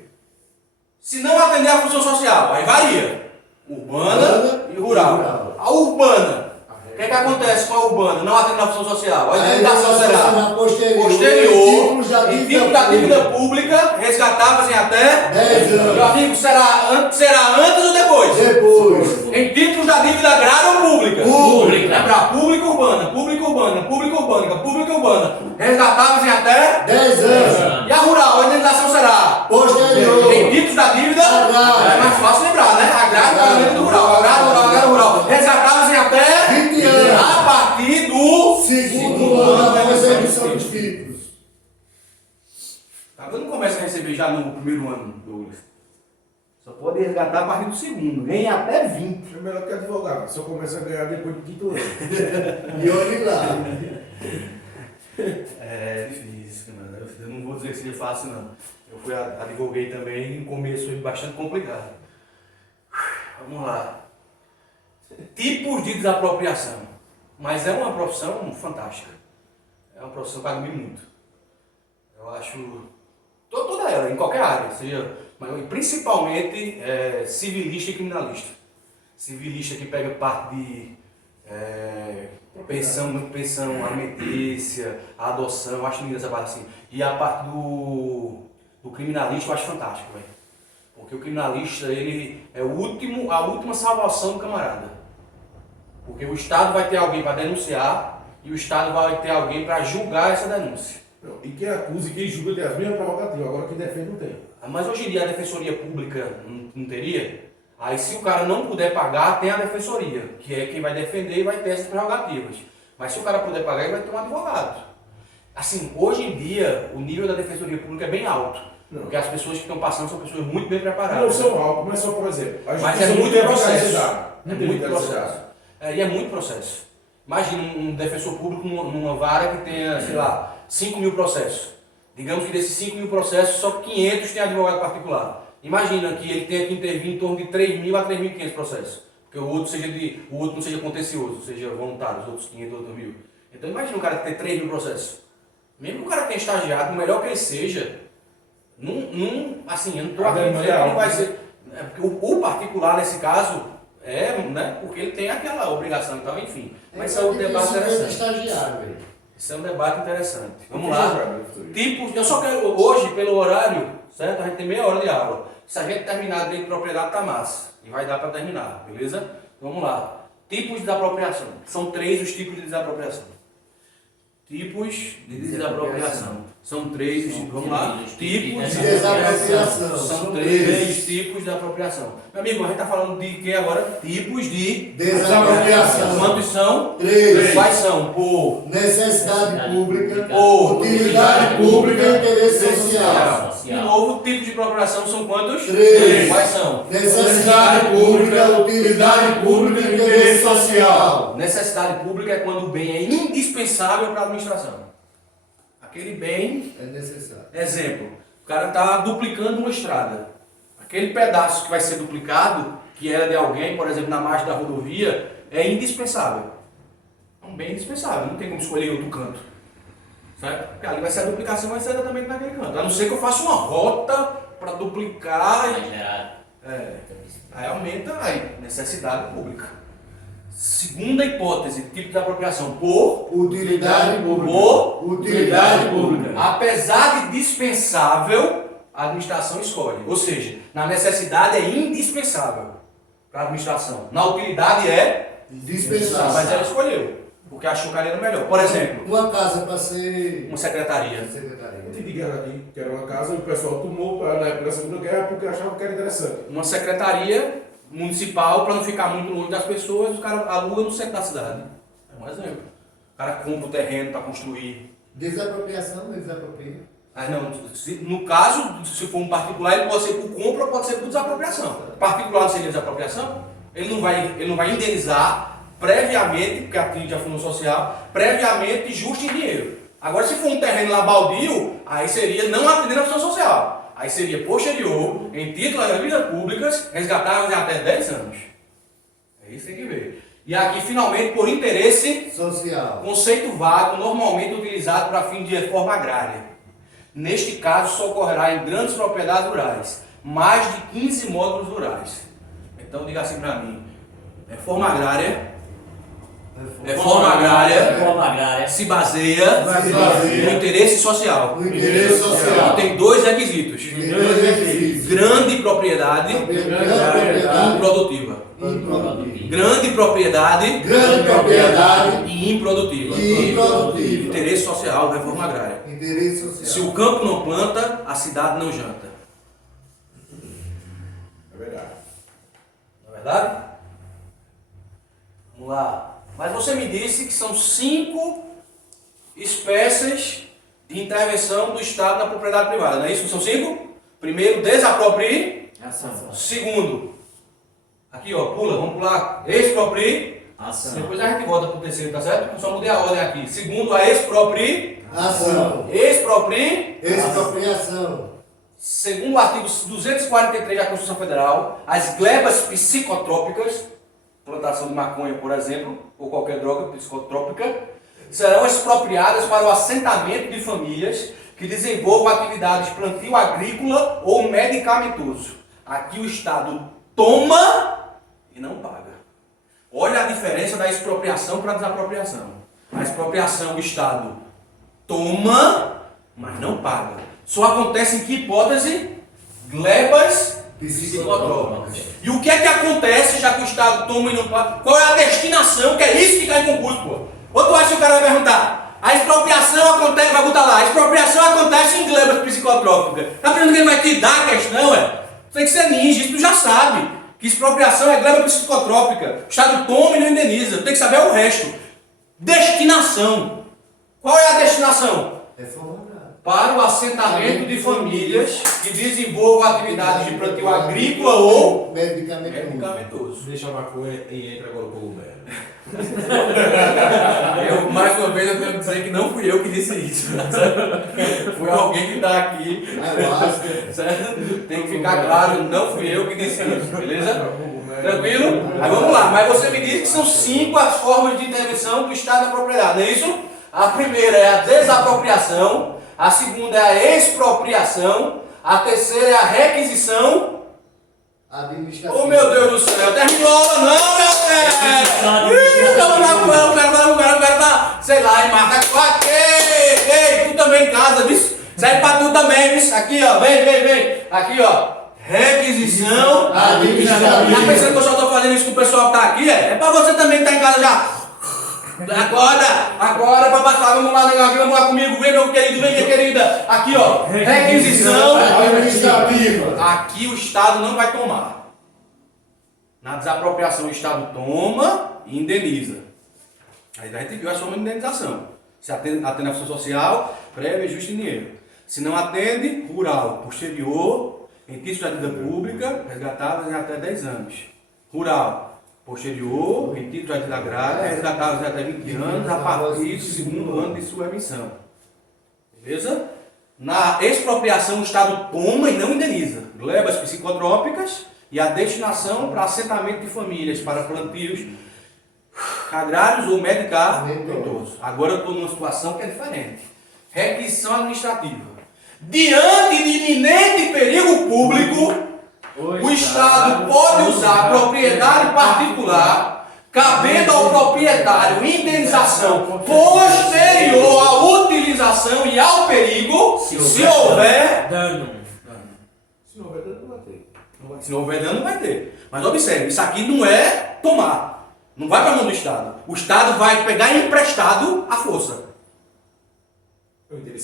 Se não atender à função social, aí varia. Urbana e rural. A urbana. O que é que acontece com a urbana? Não atende à função social. A indenização será posterior, em título da dívida pública, resgatáveis em até 10 anos. Meu amigo, será antes ou depois? Depois. Em títulos da dívida agrária ou pública? Pública. Lembrar, pública urbana, pública urbana, pública urbana, pública urbana. Resgatáveis em até 10 anos. E a rural, a indenização será? Posterior. Em títulos da dívida Agrária. É mais fácil lembrar, né? Agrário, pagamento do rural. Agrário, rural. Resgatáveis em até 20 anos. a partir do Segundo ano após a emissão dos títulos. Eu não começo a receber já no primeiro ano, Douglas. Só pode resgatar a partir do segundo. Ganha até 20. É melhor que advogado, só começa a ganhar depois do quinto ano. E olhe lá. É difícil, mano. Eu não vou dizer que seja fácil, não. Eu advoguei também e no começo foi bastante complicado. Vamos lá. Tipos de desapropriação. Mas é uma profissão fantástica. É uma profissão que eu admiro muito. Eu acho... Toda ela, em qualquer área, seja... Mas principalmente civilista e criminalista. Civilista que pega parte de... pensão alimentícia, a adoção, eu acho linda essa parte assim. E a parte do criminalista eu acho fantástico, velho. Porque o criminalista, ele é a última salvação do camarada. Porque o Estado vai ter alguém para denunciar e o Estado vai ter alguém para julgar essa denúncia. E quem acusa e quem julga tem as mesmas prerrogativas, agora quem defende não tem. Mas hoje em dia a defensoria pública não teria? Aí se o cara não puder pagar, tem a defensoria, que é quem vai defender e vai ter essas prerrogativas. Mas se o cara puder pagar, ele vai ter um advogado. Assim, hoje em dia, o nível da defensoria pública é bem alto. Não. Porque as pessoas que estão passando são pessoas muito bem preparadas. Não são algo, mas só por exemplo. A Mas justiça é não muito tem processo. eficácia. É muito processo. E é muito processo. Imagina um defensor público numa vara que tenha, sei lá, 5 mil processos. Digamos que desses 5 mil processos, só 500 tem advogado particular. Imagina que ele tenha que intervir em torno de 3.000 a 3.500 processos. Porque o outro não seja contencioso, seja voluntário, os outros 500, outros 1.000. Então imagina um cara que tem 3.000 processos. Mesmo que o cara tenha estagiado, o melhor que ele seja, assim, eu não estou aqui dizendo que não vai ser. Porque o particular nesse caso né? Porque ele tem aquela obrigação, então enfim. Mas isso é um debate interessante. Estagiário, velho. Isso é um debate interessante. Vamos lá. Tipos, eu só quero, hoje, pelo horário, certo? A gente tem meia hora de aula. Se a gente terminar dentro de propriedade, tá massa. E vai dar para terminar, beleza? Vamos lá. Tipos de desapropriação. São 3 os tipos de desapropriação. Tipos de desapropriação. São 3, vamos lá. Tipos De desapropriação. São 3 tipos de apropriação. Meu amigo, a gente está falando de que agora? Tipos de Desapropriação. Quantos são? 3. Quais são? Por Necessidade pública, Por utilidade pública e interesse social. De novo, tipos de apropriação são quantos? 3. Quais são? Necessidade pública, utilidade pública e interesse social. Necessidade pública é quando o bem é indispensável para a administração. Aquele bem, É necessário. exemplo, o cara está duplicando uma estrada. Aquele pedaço que vai ser duplicado, que era de alguém, por exemplo, na margem da rodovia, é indispensável. É um bem indispensável, não tem como escolher outro canto. Certo? Porque ali vai ser a duplicação, vai ser exatamente naquele canto. A não ser que eu faça uma rota para duplicar e... aí aumenta a necessidade pública. Segunda hipótese, tipo de apropriação, por Utilidade pública. Por Utilidade pública. apesar de dispensável, a administração escolhe. Ou seja, na necessidade é indispensável para a administração. Na utilidade é, mas Dispensável. ela escolheu, porque achou que ali era melhor. Por exemplo, Uma casa para ser uma secretaria. secretaria. Eu te guerra ali, que era uma casa, e o pessoal tomou na época da Segunda Guerra porque achava que era interessante. Uma secretaria municipal, para não ficar muito longe das pessoas, os caras alugam no centro da cidade. É um exemplo. O cara compra o terreno para construir. Desapropriação, desapropria. Ah, não, no caso, se for um particular, ele pode ser por compra ou pode ser por desapropriação. Particular não seria desapropriação? Ele não vai indenizar previamente, porque atinge a função social, previamente justo em dinheiro. Agora, se for um terreno lá baldio, aí seria não atender a função social. Aí seria posterior, em título das vidas públicas, resgatáveis em até 10 anos. É isso que tem que ver. E aqui, finalmente, por interesse, Social. conceito vago, normalmente utilizado para fim de reforma agrária. Neste caso, só ocorrerá em grandes propriedades rurais, mais de 15 módulos rurais. Então, diga assim para mim, reforma agrária se baseia no interesse social. No interesse social. Tem 2 requisitos. Tem 2 requisitos. Grande propriedade improdutiva. Grande propriedade e improdutiva. Interesse social, reforma agrária. Interesse Se social. o campo não planta, a cidade não janta. É verdade. Não é verdade? Vamos lá. Mas você me disse que são 5 espécies de intervenção do Estado na propriedade privada, não é isso? São 5? Primeiro, desaproprie. Segundo, aqui ó, vamos pular. Exproprie. Depois a gente volta para o terceiro, tá certo? Eu só mudei a ordem aqui. Segundo, a exproprie. Ação. Exproprie. Expropriação. Segundo o artigo 243 da Constituição Federal, as glebas psicotrópicas, plantação de maconha, por exemplo, ou qualquer droga psicotrópica, serão expropriadas para o assentamento de famílias que desenvolvam atividades de plantio agrícola ou medicamentoso. Aqui o Estado toma e não paga. Olha a diferença da expropriação para a desapropriação. A expropriação o Estado toma, mas não paga. Só acontece em que hipótese? Glebas psicotrópicas. E o que é que acontece, já que o Estado toma e não paga? Qual é a destinação? Que é isso que cai em concurso, pô. Ou tu acha que o cara vai perguntar? A expropriação acontece, vai botar lá, a expropriação acontece em glebas psicotrópicas. Tá pensando que ele vai te dar a questão, Tem que ser ninja, isso tu já sabe. Que expropriação é gleba psicotrópica. O Estado toma e não indeniza. Tem que saber o resto. Destinação. Qual é a destinação? Reforma agrária. Para o assentamento de famílias que desenvolvam atividades de plantio agrícola ou medicamentoso. Deixa a maconha e entra agora o cogumelo. Mais uma vez eu tenho que dizer que não fui eu que disse isso. Foi alguém que está aqui. Certo? Tem que ficar claro, não fui eu que disse isso, beleza? Tranquilo? Aí vamos lá, mas você me disse que são 5 as formas de intervenção do Estado na propriedade, não é isso? A primeira é a desapropriação, a segunda é a expropriação, a terceira é a requisição. Administrativa. Oh meu Deus do céu, terminou a aula não, meu velho! O cara tá, sei lá, e marca 4. Ei, tu também em casa, viu? Serve pra tu também, viu? Aqui ó, vem. Aqui ó, requisição Administrativa. Tá pensando que eu só tô fazendo isso com o pessoal que tá aqui? É pra você também que tá em casa já. Agora pra passar, vamos lá, negar, vamos lá comigo, vem meu querido, vem minha querida. Aqui ó, requisição administrativa. Aqui o Estado não vai tomar. Na desapropriação o Estado toma e indeniza. Aí a gente viu a soma de indenização. Se atende a função social, prévia, justa em dinheiro. Se não atende, rural, posterior, em título de dívida pública, resgatáveis em até 10 anos. Rural, posterior, em título de dívida agrária, resgatáveis em até 20 anos, a partir do segundo ano de sua emissão. Beleza? Na expropriação, o Estado toma e não indeniza. Glebas psicotrópicas e a destinação para assentamento de famílias, para plantios agrários ou medicamentosos. Agora eu estou numa situação que é diferente. Requisição administrativa. Diante de iminente perigo público, o Estado pode usar propriedade particular, cabendo ao proprietário indenização posterior à utilização e ao perigo, se houver Dano. Se não houver dano, não vai ter. Se não houver dano, não vai ter. Mas observe, isso aqui não é tomar. Não vai para a mão do Estado. O Estado vai pegar emprestado à força.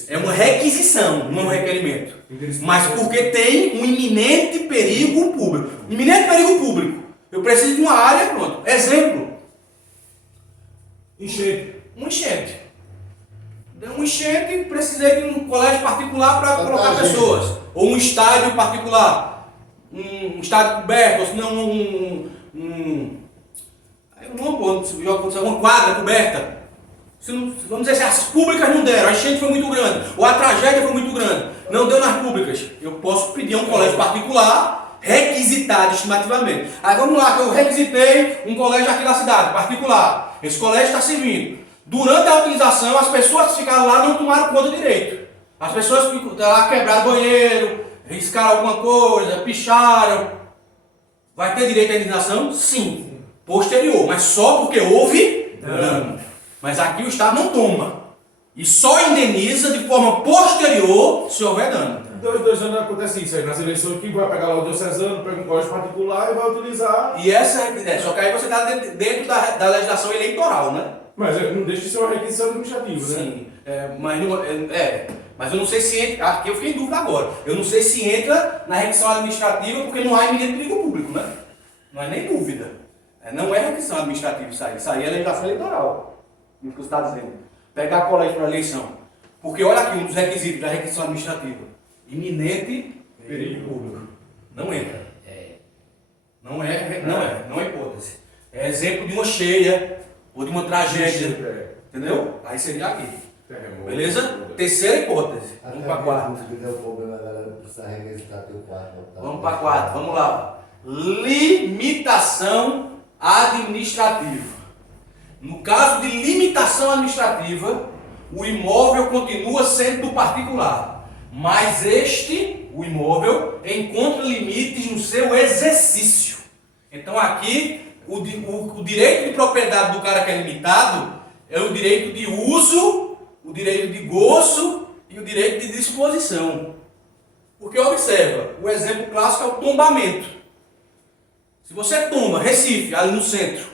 É uma requisição, não é um requerimento. Mas porque tem um iminente perigo público. Iminente perigo público. Eu preciso de uma área, pronto. Exemplo. Enchente. Um enchente. Deu um enchente, precisei de um colégio particular para colocar pessoas. Ou um estádio particular. Um estádio coberto, ou se não uma quadra coberta. Vamos dizer assim, as públicas não deram, a enchente foi muito grande, ou a tragédia foi muito grande, não deu nas públicas. Eu posso pedir a um colégio particular, requisitado estimativamente. Aí vamos lá, que eu requisitei um colégio aqui na cidade, particular. Esse colégio está servindo. Durante a utilização, as pessoas que ficaram lá não tomaram conta direito. As pessoas que estão lá quebraram o banheiro, riscaram alguma coisa, picharam. Vai ter direito à indenização? Sim. Posterior, mas só porque houve dano. Mas aqui o Estado não toma. E só indeniza de forma posterior se houver dano. 2 anos acontece isso aí. Nas eleições, quem vai pegar lá o diocesano, pega um colégio particular e vai utilizar. E essa é, só que aí você está dentro da legislação eleitoral, né? Mas não deixa de ser uma requisição administrativa, né? Sim. Mas eu não sei se entra. Aqui eu fiquei em dúvida agora. Eu não sei se entra na requisição administrativa porque não há iminente perigo público, né? Não é nem dúvida. Não é requisição administrativa isso aí. Isso aí é legislação eleitoral. O que você está dizendo. Pegar colégio para eleição. Porque olha aqui um dos requisitos da requisição administrativa. Iminente perigo público. Não entra. Não é hipótese. É exemplo de uma cheia ou de uma tragédia. Entendeu? Aí seria aqui. Beleza? Terceira hipótese. Vamos para a quarta. Vamos para a quarta. Vamos lá. Limitação administrativa. No caso de limitação administrativa, o imóvel continua sendo do particular, mas o imóvel, encontra limites no seu exercício. Então aqui, o direito de propriedade do cara que é limitado é o direito de uso, o direito de gozo e o direito de disposição. Porque observa, o exemplo clássico é o tombamento. Se você tomba Recife, ali no centro,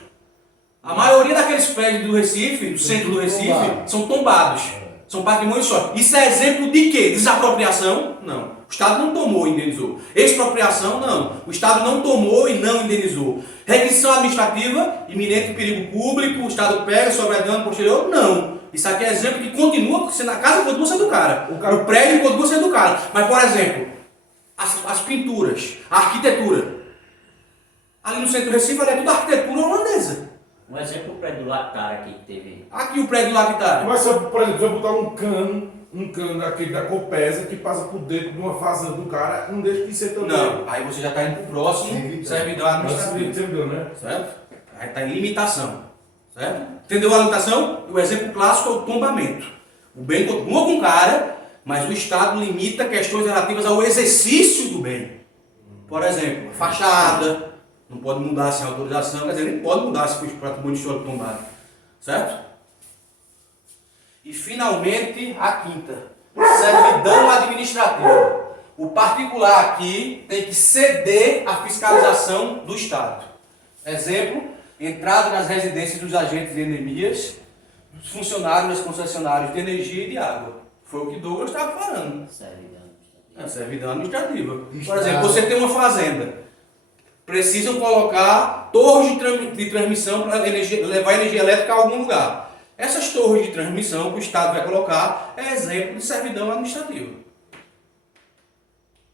a maioria daqueles prédios do Recife, do centro do Recife, são tombados. São patrimônio histórico. Isso é exemplo de quê? Desapropriação? Não. O Estado não tomou e indenizou. Expropriação? Não. O Estado não tomou e não indenizou. Requisição administrativa, iminente perigo público, o Estado pega, sobra dano posterior? Não. Isso aqui é exemplo que continua sendo a casa, continua sendo do cara. O prédio continua sendo do cara. Mas, por exemplo, as pinturas, a arquitetura. Ali no centro do Recife, ali é tudo arquitetura holandesa. Um exemplo, o prédio do Lactar aqui que teve. Aqui o prédio lá que está. Mas, por exemplo, se eu botar um cano daquele da Copesa que passa por dentro de uma fazenda do cara, não deixa de ser também. Não, aí você já está indo para o próximo servidor administrativo. Entendeu, né? Certo? Aí está em limitação. Certo? Entendeu a limitação? O exemplo clássico é o tombamento. O bem continua com o cara, mas o Estado limita questões relativas ao exercício do bem. Por exemplo, fachada. Não pode mudar sem autorização, quer dizer, nem pode mudar se for patrimônio histórico tombado. Certo? E finalmente, a quinta. Servidão administrativa. O particular aqui tem que ceder à fiscalização do Estado. Exemplo, entrada nas residências dos agentes de endemias, os funcionários das concessionárias de energia e de água. Foi o que Douglas estava falando. É servidão administrativa. Por exemplo, você tem uma fazenda, precisam colocar torres de transmissão para levar energia elétrica a algum lugar. Essas torres de transmissão que o Estado vai colocar é exemplo de servidão administrativa.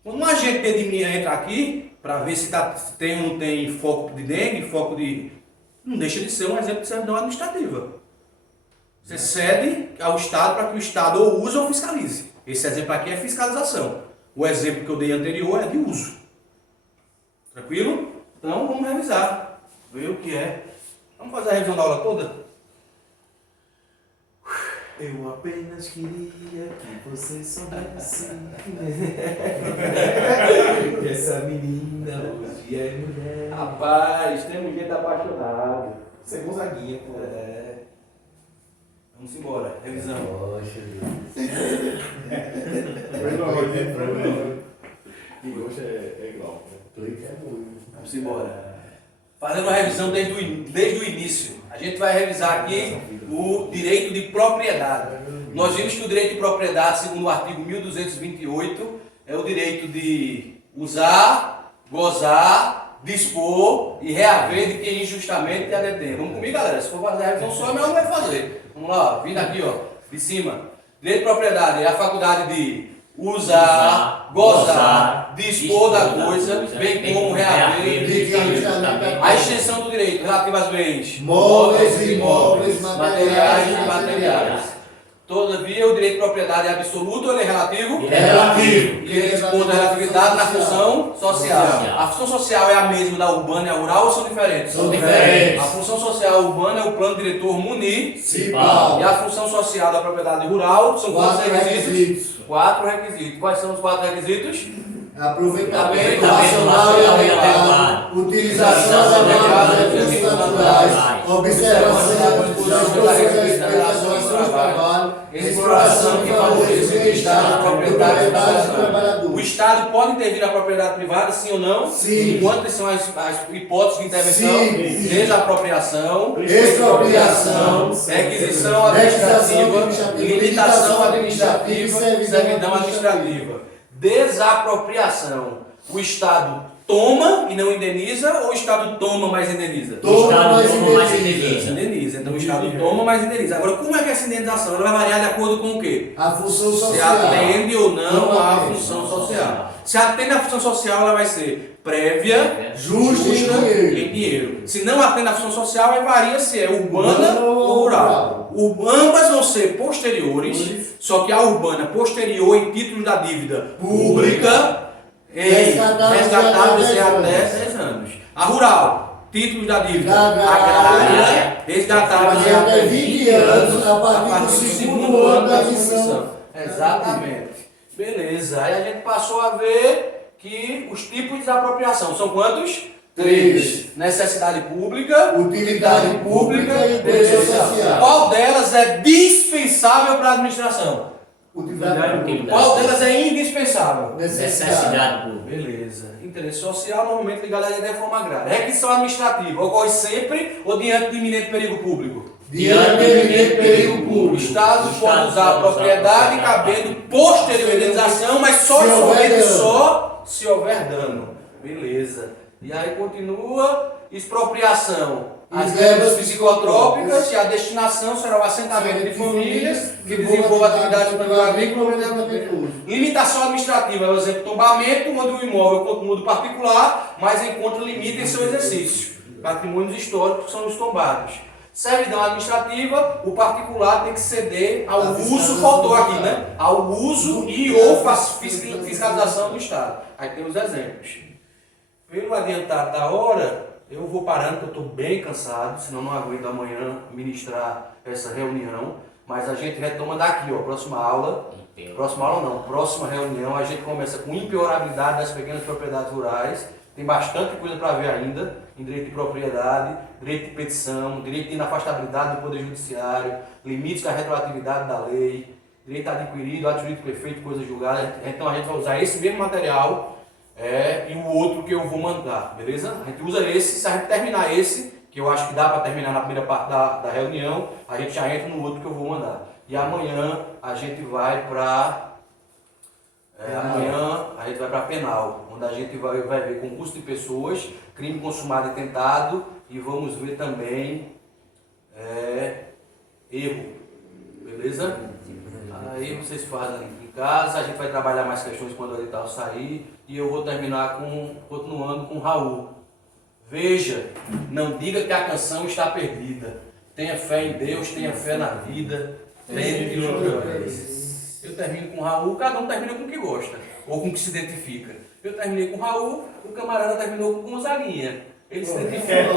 Quando um agente de endemia entra aqui, para ver se tem ou não tem foco de dengue, não deixa de ser um exemplo de servidão administrativa. Você cede ao Estado para que o Estado ou use ou fiscalize. Esse exemplo aqui é fiscalização. O exemplo que eu dei anterior é de uso. Tranquilo? Então vamos revisar. Ver o que é. Vamos fazer a revisão da aula toda? Eu apenas queria que você soubesse que essa menina hoje é mulher. Rapaz, tem um jeito apaixonado. Você é Gonzaguinha, pô. Vamos embora. Revisão. Poxa, E hoje é igual. Vamos embora. Fazendo uma revisão desde o início. A gente vai revisar aqui o direito de propriedade. Nós vimos que o direito de propriedade, segundo o artigo 1228, é o direito de usar, gozar, dispor e reaver de quem injustamente a detém. Vamos comigo, galera? Se for fazer a revisão só, mas não vai fazer. Vamos lá, vindo aqui, ó, de cima. Direito de propriedade é a faculdade de usar, gozar, dispor da coisa, bem como reaver. A extensão do direito relativa aos bens móveis e imóveis, materiais e imateriais. Todavia, o direito de propriedade é absoluto ou ele é relativo? É relativo. E ele responde a relatividade na função social. A função social é a mesma da urbana e a rural ou são diferentes? São diferentes. A função social urbana é o plano diretor municipal. E a função social da propriedade rural são quantos Quatro requisitos. 4 requisitos. Quais são os 4 requisitos? Aproveitamento racional e adequado, utilização adequada dos recursos naturais, observação das disposições a respeito das relações de trabalho, exploração que favorece o bem-estar da propriedade do trabalhador. O Estado pode intervir na propriedade privada, sim ou não? Sim. Quantas são as hipóteses de intervenção? Sim. Desapropriação, Expropriação, requisição administrativa, limitação administrativa, servidão administrativa. Desapropriação. O Estado toma e não indeniza ou o Estado toma, mas indeniza? toma, mas Indeniza. Indeniza. Então o Estado toma, mas indeniza. Agora, como é que essa indenização? Ela vai variar de acordo com o quê? a função Se social. atende ou não Não à atende. função social. Se atende à função social, ela vai ser prévia, Justa e em dinheiro. Se não atende à função social, aí varia se é urbana ou rural. Ambas vão ser posteriores, só que a urbana posterior em títulos da dívida pública, resgatáveis até 10 anos. A rural, títulos da dívida agrária, resgatáveis até 20 anos, a partir do segundo ano da missão. Exatamente. Beleza. Aí a gente passou a ver que os tipos de desapropriação são quantos? 3. Necessidade pública, Utilidade pública e interesse social. Qual delas é dispensável para a administração? Utilidade pública. Qual delas é indispensável? Necessidade pública. Beleza. Interesse social normalmente ligado à reforma agrária. Requisição administrativa ocorre sempre ou diante de iminente perigo público? Diante de iminente perigo O público. Estado pode usar a propriedade cabendo posterior indenização, mas só Se e houver somente dano. só se houver dano. Beleza. E aí continua expropriação. As verbas psicotrópicas e a destinação será o assentamento de famílias que desenvolvam atividade agrícola. Limitação administrativa é o exemplo tombamento, onde o imóvel continua do particular, mas encontra limite em seu exercício. Patrimônios históricos são os tombados. Servidão administrativa, o particular tem que ceder ao uso, faltou aqui, né? Ao uso e ou fiscalização do Estado. Aí tem os exemplos. Pelo adiantado da hora, eu vou parando, porque eu estou bem cansado, senão não aguento amanhã ministrar essa reunião. Mas a gente retoma daqui, ó, próxima aula. Próxima aula não, próxima reunião a gente começa com impenhorabilidade das pequenas propriedades rurais. Tem bastante coisa para ver ainda, em direito de propriedade, direito de petição, direito de inafastabilidade do Poder Judiciário, limites da retroatividade da lei, direito adquirido, ato jurídico perfeito, coisa julgada. Então a gente vai usar esse mesmo material e o outro que eu vou mandar, beleza? A gente usa esse, se a gente terminar esse, que eu acho que dá para terminar na primeira parte da reunião, a gente já entra no outro que eu vou mandar. E amanhã a gente vai para penal, onde a gente vai ver concurso de pessoas, crime consumado e tentado, e vamos ver também erro, beleza? Aí vocês fazem em casa, a gente vai trabalhar mais questões quando o edital sair, e eu vou terminar continuando com Raul. Veja, não diga que a canção está perdida. Tenha fé em Deus, tenha fé na vida, tenha de outra vez. Eu termino com Raul, cada um termina com o que gosta, ou com o que se identifica. Eu terminei com Raul, o camarada terminou com Gonzaguinha. Ele se identifica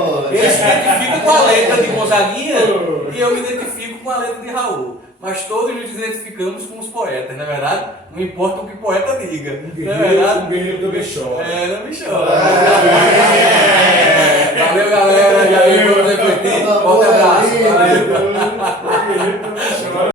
com a letra de Gonzaguinha e eu me identifico com a letra de Raul. Mas todos nos identificamos com os poetas, não é verdade? Não importa o que o poeta diga, não é verdade? O guerreiro também chora. Não me chora. Valeu, galera. E aí, vamos refletir. Forte abraço. Valeu.